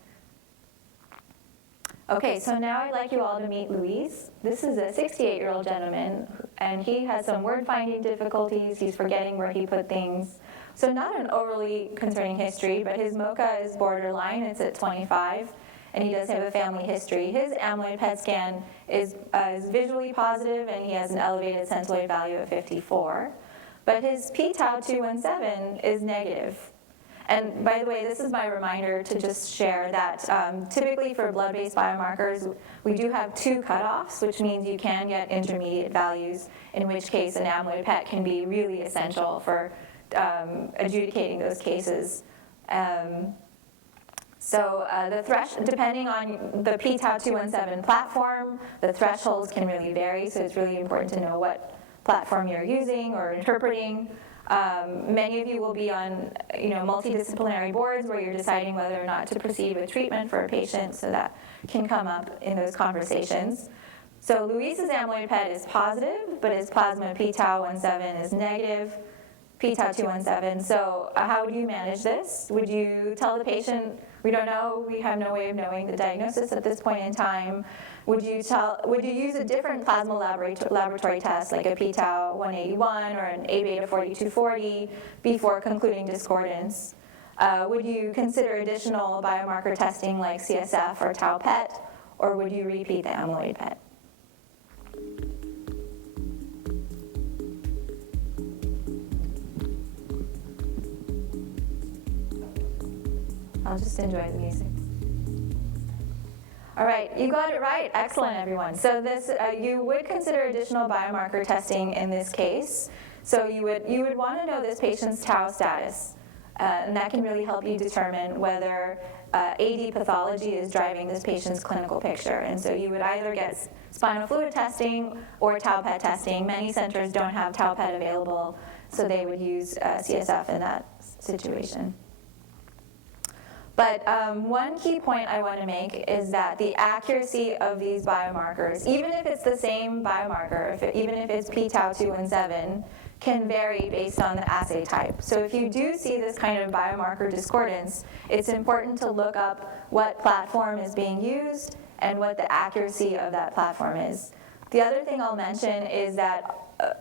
Okay, so now I'd like you all to meet Luis. This is a 68-year-old gentleman, and he has some word-finding difficulties. He's forgetting where he put things. So not an overly concerning history, but his MoCA is borderline. It's at 25, and he does have a family history. His amyloid PET scan is visually positive, and he has an elevated centiloid value of 54. But his p-tau 217 is negative. And by the way, this is my reminder to just share that typically for blood-based biomarkers, we do have 2 cutoffs, which means you can get intermediate values, in which case an amyloid PET can be really essential for adjudicating those cases. Depending on the p-tau 217 platform, the thresholds can really vary, so it's really important to know what platform you're using or interpreting. Many of you will be on multidisciplinary boards where you're deciding whether or not to proceed with treatment for a patient, so that can come up in those conversations. So Luis's amyloid PET is positive, but his plasma p-tau 17 is negative, p-tau 217. So how would you manage this? Would you tell the patient, we don't know, we have no way of knowing the diagnosis at this point in time? Would you use a different plasma laboratory test, like a p-tau 181 or an A-beta 4240, before concluding discordance? Would you consider additional biomarker testing like CSF or tau PET, or would you repeat the amyloid PET? I'll just enjoy the music. All right, you got it right. Excellent, everyone. So this, you would consider additional biomarker testing in this case. So you would want to know this patient's tau status, and that can really help you determine whether AD pathology is driving this patient's clinical picture. And so you would either get spinal fluid testing or tau PET testing. Many centers don't have tau PET available, so they would use CSF in that situation. But one key point I want to make is that the accuracy of these biomarkers, even if it's the same biomarker, even if it's p-tau 217, can vary based on the assay type. So if you do see this kind of biomarker discordance, it's important to look up what platform is being used and what the accuracy of that platform is. The other thing I'll mention is that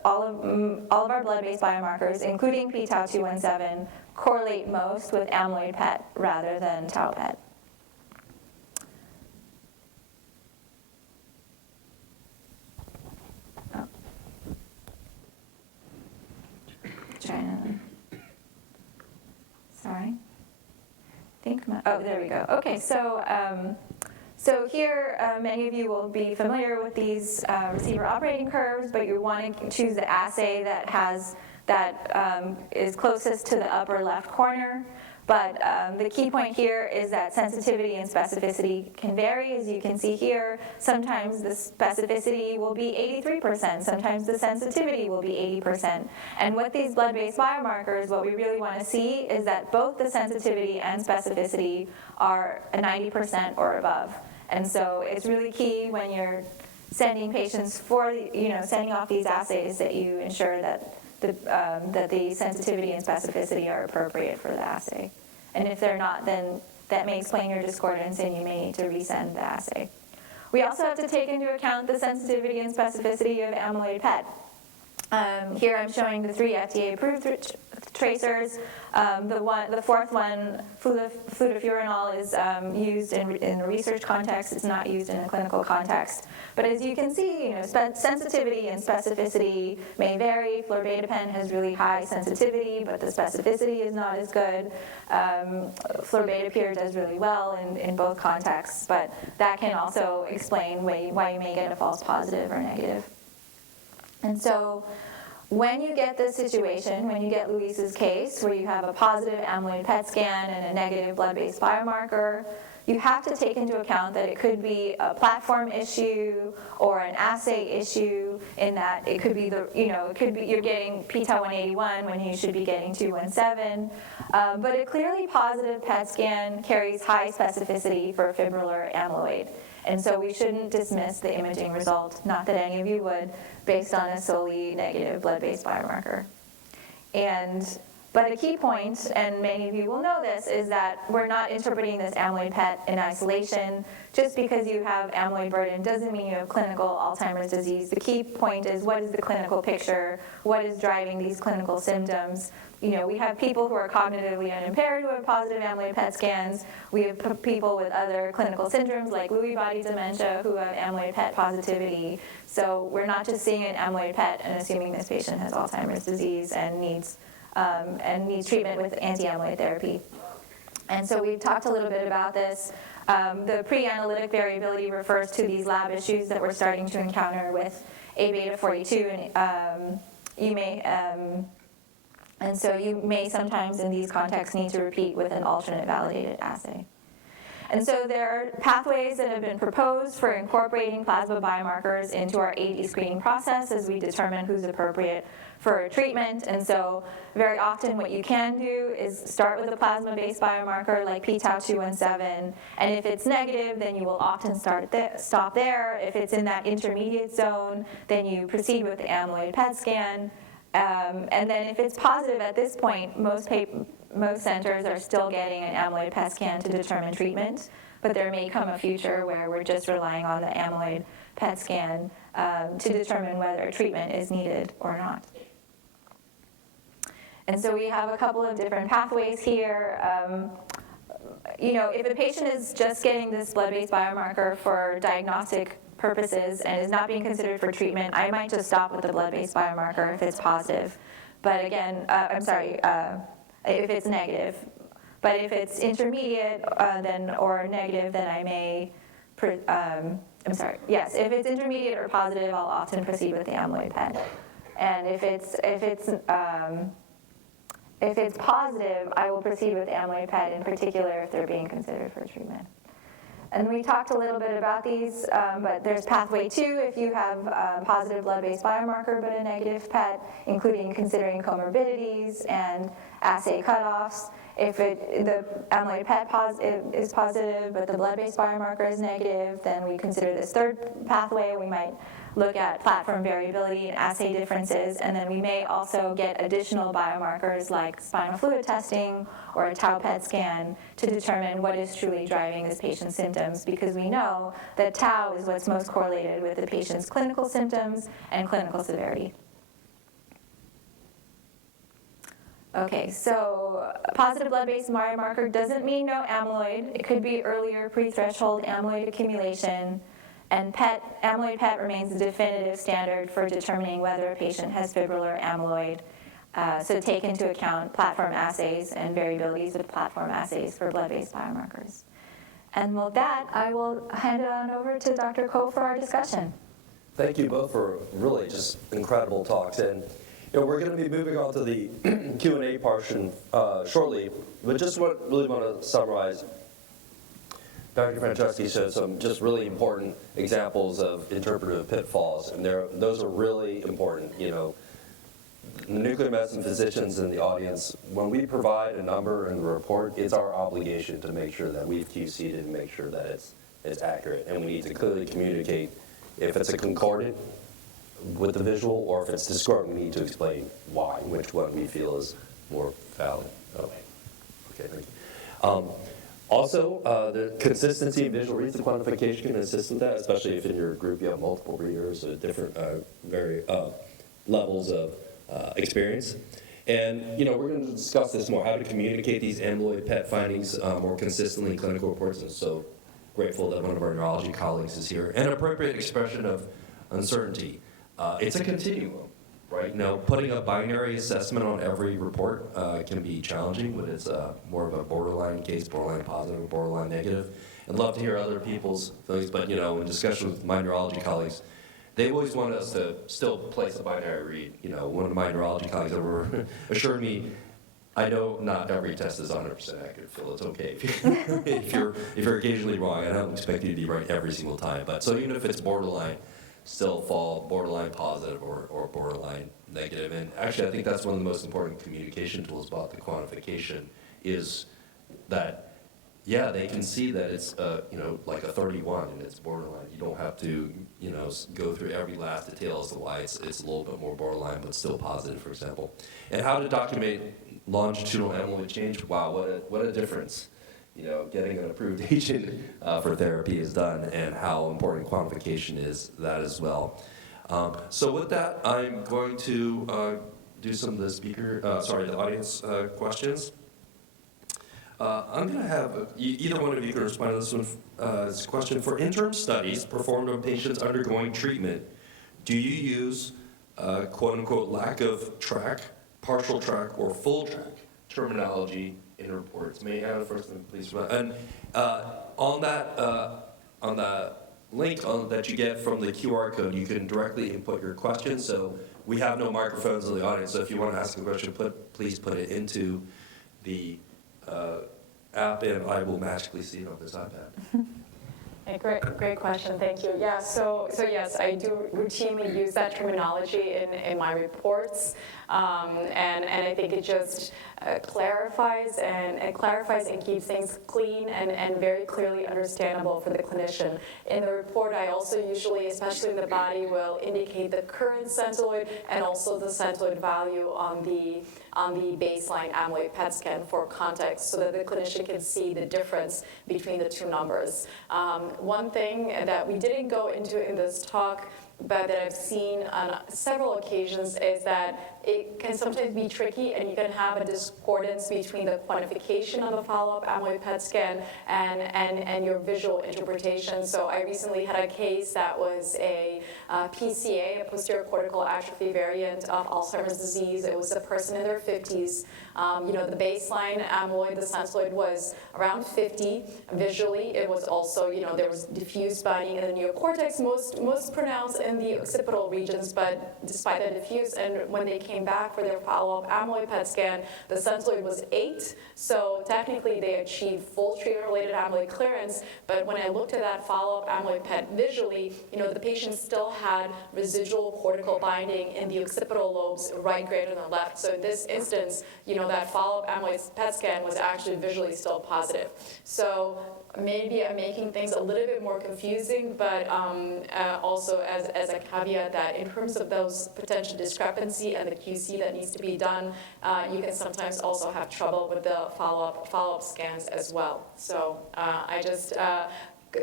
all of our blood-based biomarkers, including p-tau 217, correlate most with amyloid PET rather than tau PET. Oh. Sorry. There we go. Okay, so here, many of you will be familiar with these receiver operating curves, but you want to choose the assay that is closest to the upper left corner. But the key point here is that sensitivity and specificity can vary. As you can see here, sometimes the specificity will be 83%, sometimes the sensitivity will be 80%. And with these blood-based biomarkers, what we really want to see is that both the sensitivity and specificity are a 90% or above. And so it's really key when you're sending patients for, sending off these assays that you ensure that the sensitivity and specificity are appropriate for the assay. And if they're not, then that may explain your discordance and you may need to resend the assay. We also have to take into account the sensitivity and specificity of amyloid PET. Here I'm showing the 3 FDA-approved tracers. The fourth one, fluorofuranol, is used in a research context. It's not used in a clinical context. But as you can see, sensitivity and specificity may vary. Florbetapen has really high sensitivity, but the specificity is not as good. Florbetapir does really well in both contexts, but that can also explain why you may get a false positive or negative. And so when you get this situation, when you get Luis's case, where you have a positive amyloid PET scan and a negative blood-based biomarker, you have to take into account that it could be a platform issue or an assay issue, in that it could be you're getting p-tau 181 when you should be getting 217. But a clearly positive PET scan carries high specificity for fibrillar amyloid. And so we shouldn't dismiss the imaging result, not that any of you would, based on a solely negative blood-based biomarker. But a key point, and many of you will know this, is that we're not interpreting this amyloid PET in isolation. Just because you have amyloid burden doesn't mean you have clinical Alzheimer's disease. The key point is, what is the clinical picture? What is driving these clinical symptoms? We have people who are cognitively unimpaired who have positive amyloid PET scans. We have people with other clinical syndromes like Lewy body dementia who have amyloid PET positivity. So we're not just seeing an amyloid PET and assuming this patient has Alzheimer's disease and needs treatment with anti-amyloid therapy. And so we've talked a little bit about this. The pre-analytic variability refers to these lab issues that we're starting to encounter with A-beta 42, and so you may sometimes in these contexts need to repeat with an alternate validated assay. And so there are pathways that have been proposed for incorporating plasma biomarkers into our AD screening process as we determine who's appropriate for treatment. And so very often what you can do is start with a plasma-based biomarker like p-tau 217, and if it's negative, then you will often stop there. If it's in that intermediate zone, then you proceed with the amyloid PET scan. And then if it's positive at this point, most centers are still getting an amyloid PET scan to determine treatment, but there may come a future where we're just relying on the amyloid PET scan to determine whether treatment is needed or not. And so we have a couple of different pathways here. If a patient is just getting this blood-based biomarker for diagnostic purposes and is not being considered for treatment, I might just stop with the blood-based biomarker if it's positive. But again, if it's negative. But if it's intermediate or negative, then I may, if it's intermediate or positive, I'll often proceed with the amyloid PET. And if it's positive, I will proceed with amyloid PET, in particular if they're being considered for treatment. And we talked a little bit about these, but there's pathway 2 if you have a positive blood-based biomarker but a negative PET, including considering comorbidities and assay cutoffs. If the amyloid PET is positive but the blood-based biomarker is negative, then we consider this third pathway. We might look at platform variability and assay differences, and then we may also get additional biomarkers like spinal fluid testing or a tau PET scan to determine what is truly driving this patient's symptoms, because we know that tau is what's most correlated with the patient's clinical symptoms and clinical severity. Okay, so a positive blood-based biomarker doesn't mean no amyloid. It could be earlier pre-threshold amyloid accumulation. And amyloid PET remains the definitive standard for determining whether a patient has fibrillar amyloid. So take into account platform assays and variabilities with platform assays for blood-based biomarkers. And with that, I will hand it on over to Dr. Ko for our discussion. Thank you both for really just incredible talks. And We're going to be moving on to the Q&A portion shortly, but just really want to summarize. Dr. Franceschi showed some just really important examples of interpretive pitfalls, and those are really important. The nuclear medicine physicians in the audience, when we provide a number in the report, it's our obligation to make sure that we've QC'd it and make sure that it's accurate, and we need to clearly communicate if it's a concordant with the visual, or if it's discordant, we need to explain why, which one we feel is more valid. Okay, thank you. Also, the consistency of visual reads and quantification can assist with that, especially if in your group you have multiple readers at different levels of experience. And we're going to discuss this more, how to communicate these amyloid PET findings more consistently in clinical reports. And so grateful that one of our neurology colleagues is here. An appropriate expression of uncertainty. It's a continuum, right? Putting a binary assessment on every report can be challenging when it's more of a borderline case, borderline positive, borderline negative. I'd love to hear other people's feelings, but in discussion with my neurology colleagues, they always want us to still place a binary read. One of my neurology colleagues ever assured me, I know not every test is 100% accurate, Phil. It's okay if you're occasionally wrong. I don't expect you to be right every single time. But so even if it's borderline, still fall borderline positive or borderline negative. And actually, I think that's one of the most important communication tools about the quantification is that, they can see that it's like a 31 and it's borderline. You don't have to go through every last detail as to why it's a little bit more borderline but still positive, for example. And how to document longitudinal amyloid change. Wow, what a difference. Getting an approved agent for therapy is done, and how important quantification is that as well. So with that, I'm going to do some of the audience questions. I'm going to have either one of you can respond to this one. This question: for interim studies performed on patients undergoing treatment, do you use quote-unquote lack of track, partial track, or full track terminology in reports? May Anna first, and please. And on the link that you get from the QR code, you can directly input your question. So we have no microphones in the audience, so if you want to ask a question, please put it into the app, and I will magically see it on this iPad. Great question, thank you. Yeah, so yes, I do routinely use that terminology in my reports, and I think it just clarifies and keeps things clean and very clearly understandable for the clinician. In the report, I also usually, especially in the body, will indicate the current centiloid and also the centiloid value on the baseline amyloid PET scan for context, so that the clinician can see the difference between the two numbers. One thing that we didn't go into in this talk, but that I've seen on several occasions, is that it can sometimes be tricky, and you can have a discordance between the quantification on the follow-up amyloid PET scan and your visual interpretation. So I recently had a case that was a PCA, a posterior cortical atrophy variant of Alzheimer's disease. It was a person in their 50s. The baseline amyloid, the centiloid, was around 50. Visually, it was also, there was diffuse binding in the neocortex, most pronounced in the occipital regions, but despite that diffuse, and when they came back for their follow-up amyloid PET scan, the centiloid was 8, so technically they achieved full treatment-related amyloid clearance, but when I looked at that follow-up amyloid PET visually, the patient still had residual cortical binding in the occipital lobes, right greater than left. So in this instance, that follow-up amyloid PET scan was actually visually still positive. So maybe I'm making things a little bit more confusing, but also as a caveat that in terms of those potential discrepancy and the QC that needs to be done, you can sometimes also have trouble with the follow-up scans as well. So I just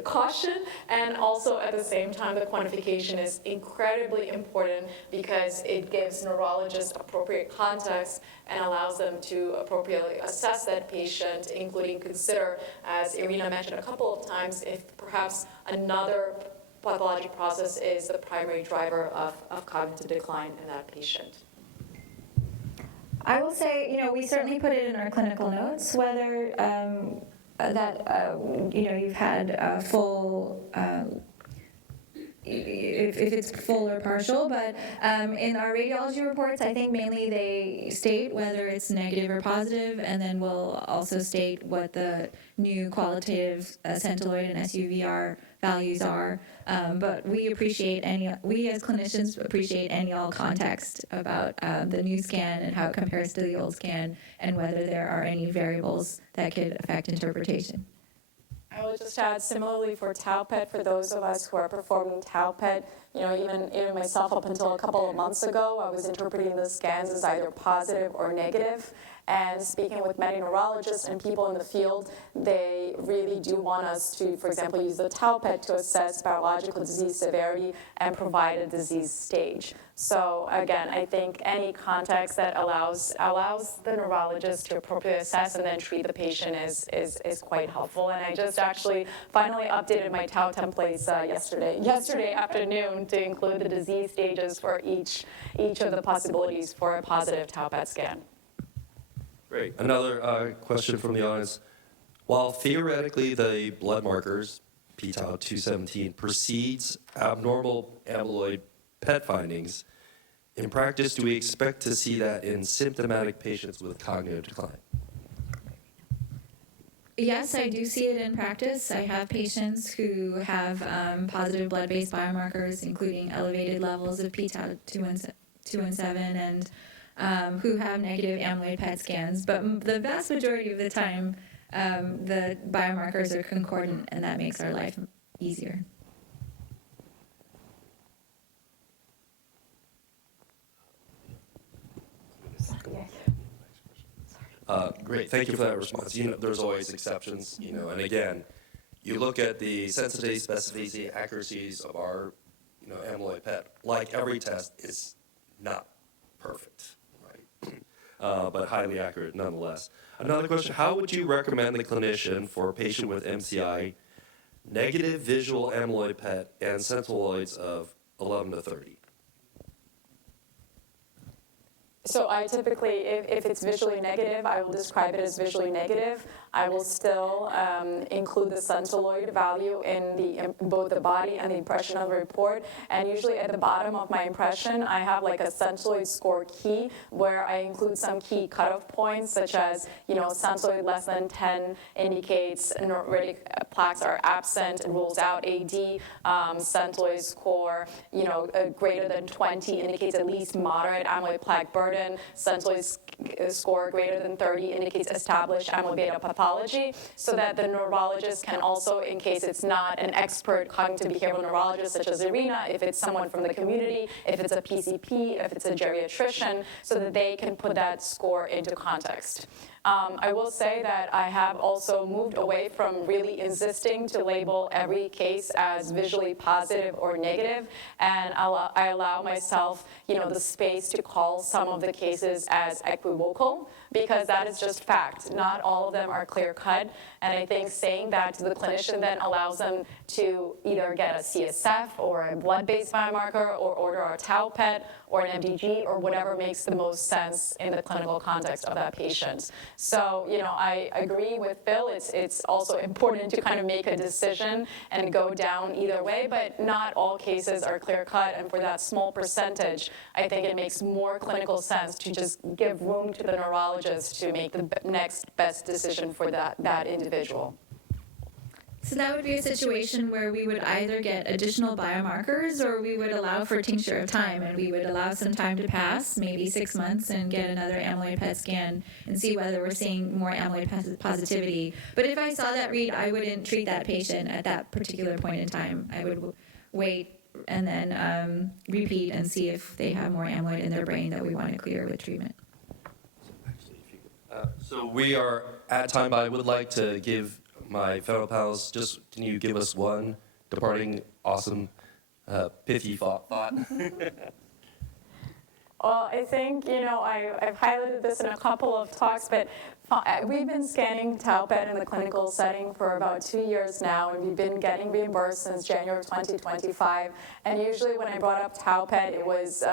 caution, and also at the same time, the quantification is incredibly important because it gives neurologists appropriate context and allows them to appropriately assess that patient, including consider, as Irina mentioned a couple of times, if perhaps another pathologic process is the primary driver of cognitive decline in that patient. I will say, we certainly put it in our clinical notes, whether that you've had full if it's full or partial, but in our radiology reports, I think mainly they state whether it's negative or positive, and then we'll also state what the new qualitative Centiloid and SUVR values are. But we as clinicians appreciate any all context about the new scan and how it compares to the old scan, and whether there are any variables that could affect interpretation. I will just add, similarly for tau PET, for those of us who are performing tau PET, even myself up until a couple of months ago, I was interpreting the scans as either positive or negative. And speaking with many neurologists and people in the field, they really do want us to, for example, use the tau PET to assess biological disease severity and provide a disease stage. So again, I think any context that allows the neurologist to appropriately assess and then treat the patient is quite helpful. And I just actually finally updated my tau templates yesterday afternoon to include the disease stages for each of the possibilities for a positive tau PET scan. Great. Another question from the audience. While theoretically the blood markers, p-tau 217, precedes abnormal amyloid PET findings, in practice, do we expect to see that in symptomatic patients with cognitive decline? Yes, I do see it in practice. I have patients who have positive blood-based biomarkers, including elevated levels of p-tau 217 and who have negative amyloid PET scans. But the vast majority of the time, the biomarkers are concordant, and that makes our life easier. Great, thank you for that response. There's always exceptions, and again, you look at the sensitivity, specificity, accuracies of our, amyloid PET. Like every test, it's not perfect, right? But highly accurate nonetheless. Another question: how would you recommend the clinician for a patient with MCI, negative visual amyloid PET, and centiloids of 11 to 30? So I typically, if it's visually negative, I will describe it as visually negative. I will still include the centiloid value in both the body and the impression of the report. And usually at the bottom of my impression, I have like a centiloid score key where I include some key cutoff points, such as, centiloid less than 10 indicates neuritic plaques are absent and rules out AD. Centiloid score, greater than 20 indicates at least moderate amyloid plaque burden. Centiloid score greater than 30 indicates established amyloid beta pathology, so that the neurologist can also, in case it's not an expert cognitive behavioral neurologist such as Irina, if it's someone from the community, if it's a PCP, if it's a geriatrician, so that they can put that score into context. I will say that I have also moved away from really insisting to label every case as visually positive or negative, and I allow myself, the space to call some of the cases as equivocal, because that is just fact. Not all of them are clear-cut, and I think saying that to the clinician then allows them to either get a CSF or a blood-based biomarker or order a tau PET or an MDG or whatever makes the most sense in the clinical context of that patient. So, I agree with Phil. It's also important to kind of make a decision and go down either way, but not all cases are clear-cut, and for that small percentage, I think it makes more clinical sense to just give room to the neurologist to make the next best decision for that individual. So that would be a situation where we would either get additional biomarkers, or we would allow for tincture of time, and we would allow some time to pass, maybe 6 months, and get another amyloid PET scan and see whether we're seeing more amyloid positivity. But if I saw that read, I wouldn't treat that patient at that particular point in time. I would wait and then repeat and see if they have more amyloid in their brain that we want to clear with treatment. So we are at time, but I would like to give my fellow panelists, can you give us one departing, awesome, pithy thought? Well, I think, I've highlighted this in a couple of talks, but We've been scanning tau PET in the clinical setting for about 2 years now, and we've been getting reimbursed since January 2025. And usually when I brought up tau PET, it was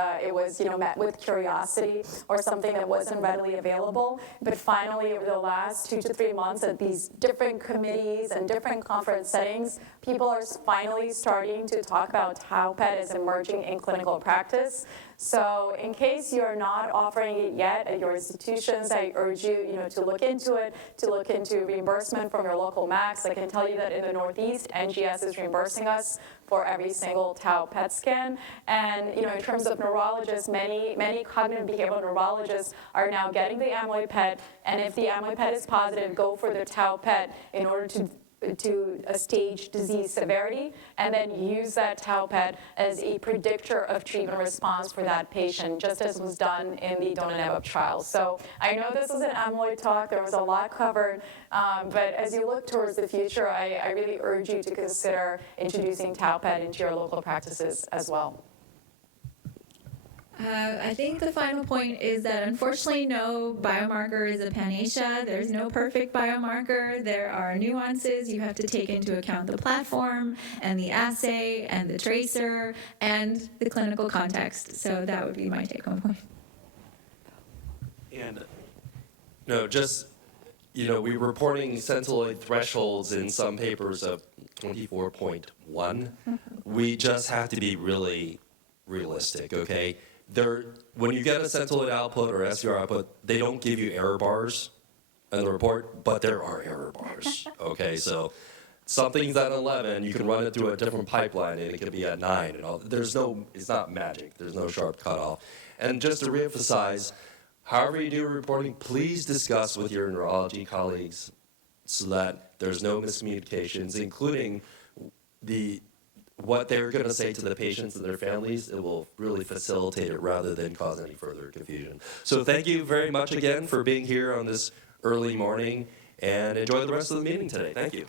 met with curiosity or something that wasn't readily available. But finally, over the last 2 to 3 months at these different committees and different conference settings, people are finally starting to talk about tau PET as emerging in clinical practice. So in case you're not offering it yet at your institutions, I urge you, to look into it, to look into reimbursement from your local MACs. I can tell you that in the Northeast, NGS is reimbursing us for every single tau PET scan. And in terms of neurologists, many cognitive behavioral neurologists are now getting the amyloid PET, and if the amyloid PET is positive, go for the tau PET in order to stage disease severity, and then use that tau PET as a predictor of treatment response for that patient, just as was done in the donanemab trial. So I know this was an amyloid talk, there was a lot covered, but as you look towards the future, I really urge you to consider introducing tau PET into your local practices as well. I think the final point is that unfortunately no biomarker is a panacea. There's no perfect biomarker. There are nuances. You have to take into account the platform and the assay and the tracer and the clinical context. So that would be my take-home point. And no, just, we're reporting centiloid thresholds in some papers of 24.1. We just have to be really realistic, okay? When you get a centiloid output or SVR output, they don't give you error bars in the report, but there are error bars, okay? So something's at 11, you can run it through a different pipeline and it could be at 9 and all. It's not magic. There's no sharp cutoff. And just to reemphasize, however you do your reporting, please discuss with your neurology colleagues so that there's no miscommunications, including what they're going to say to the patients and their families. It will really facilitate it rather than cause any further confusion. So thank you very much again for being here on this early morning, and enjoy the rest of the meeting today. Thank you.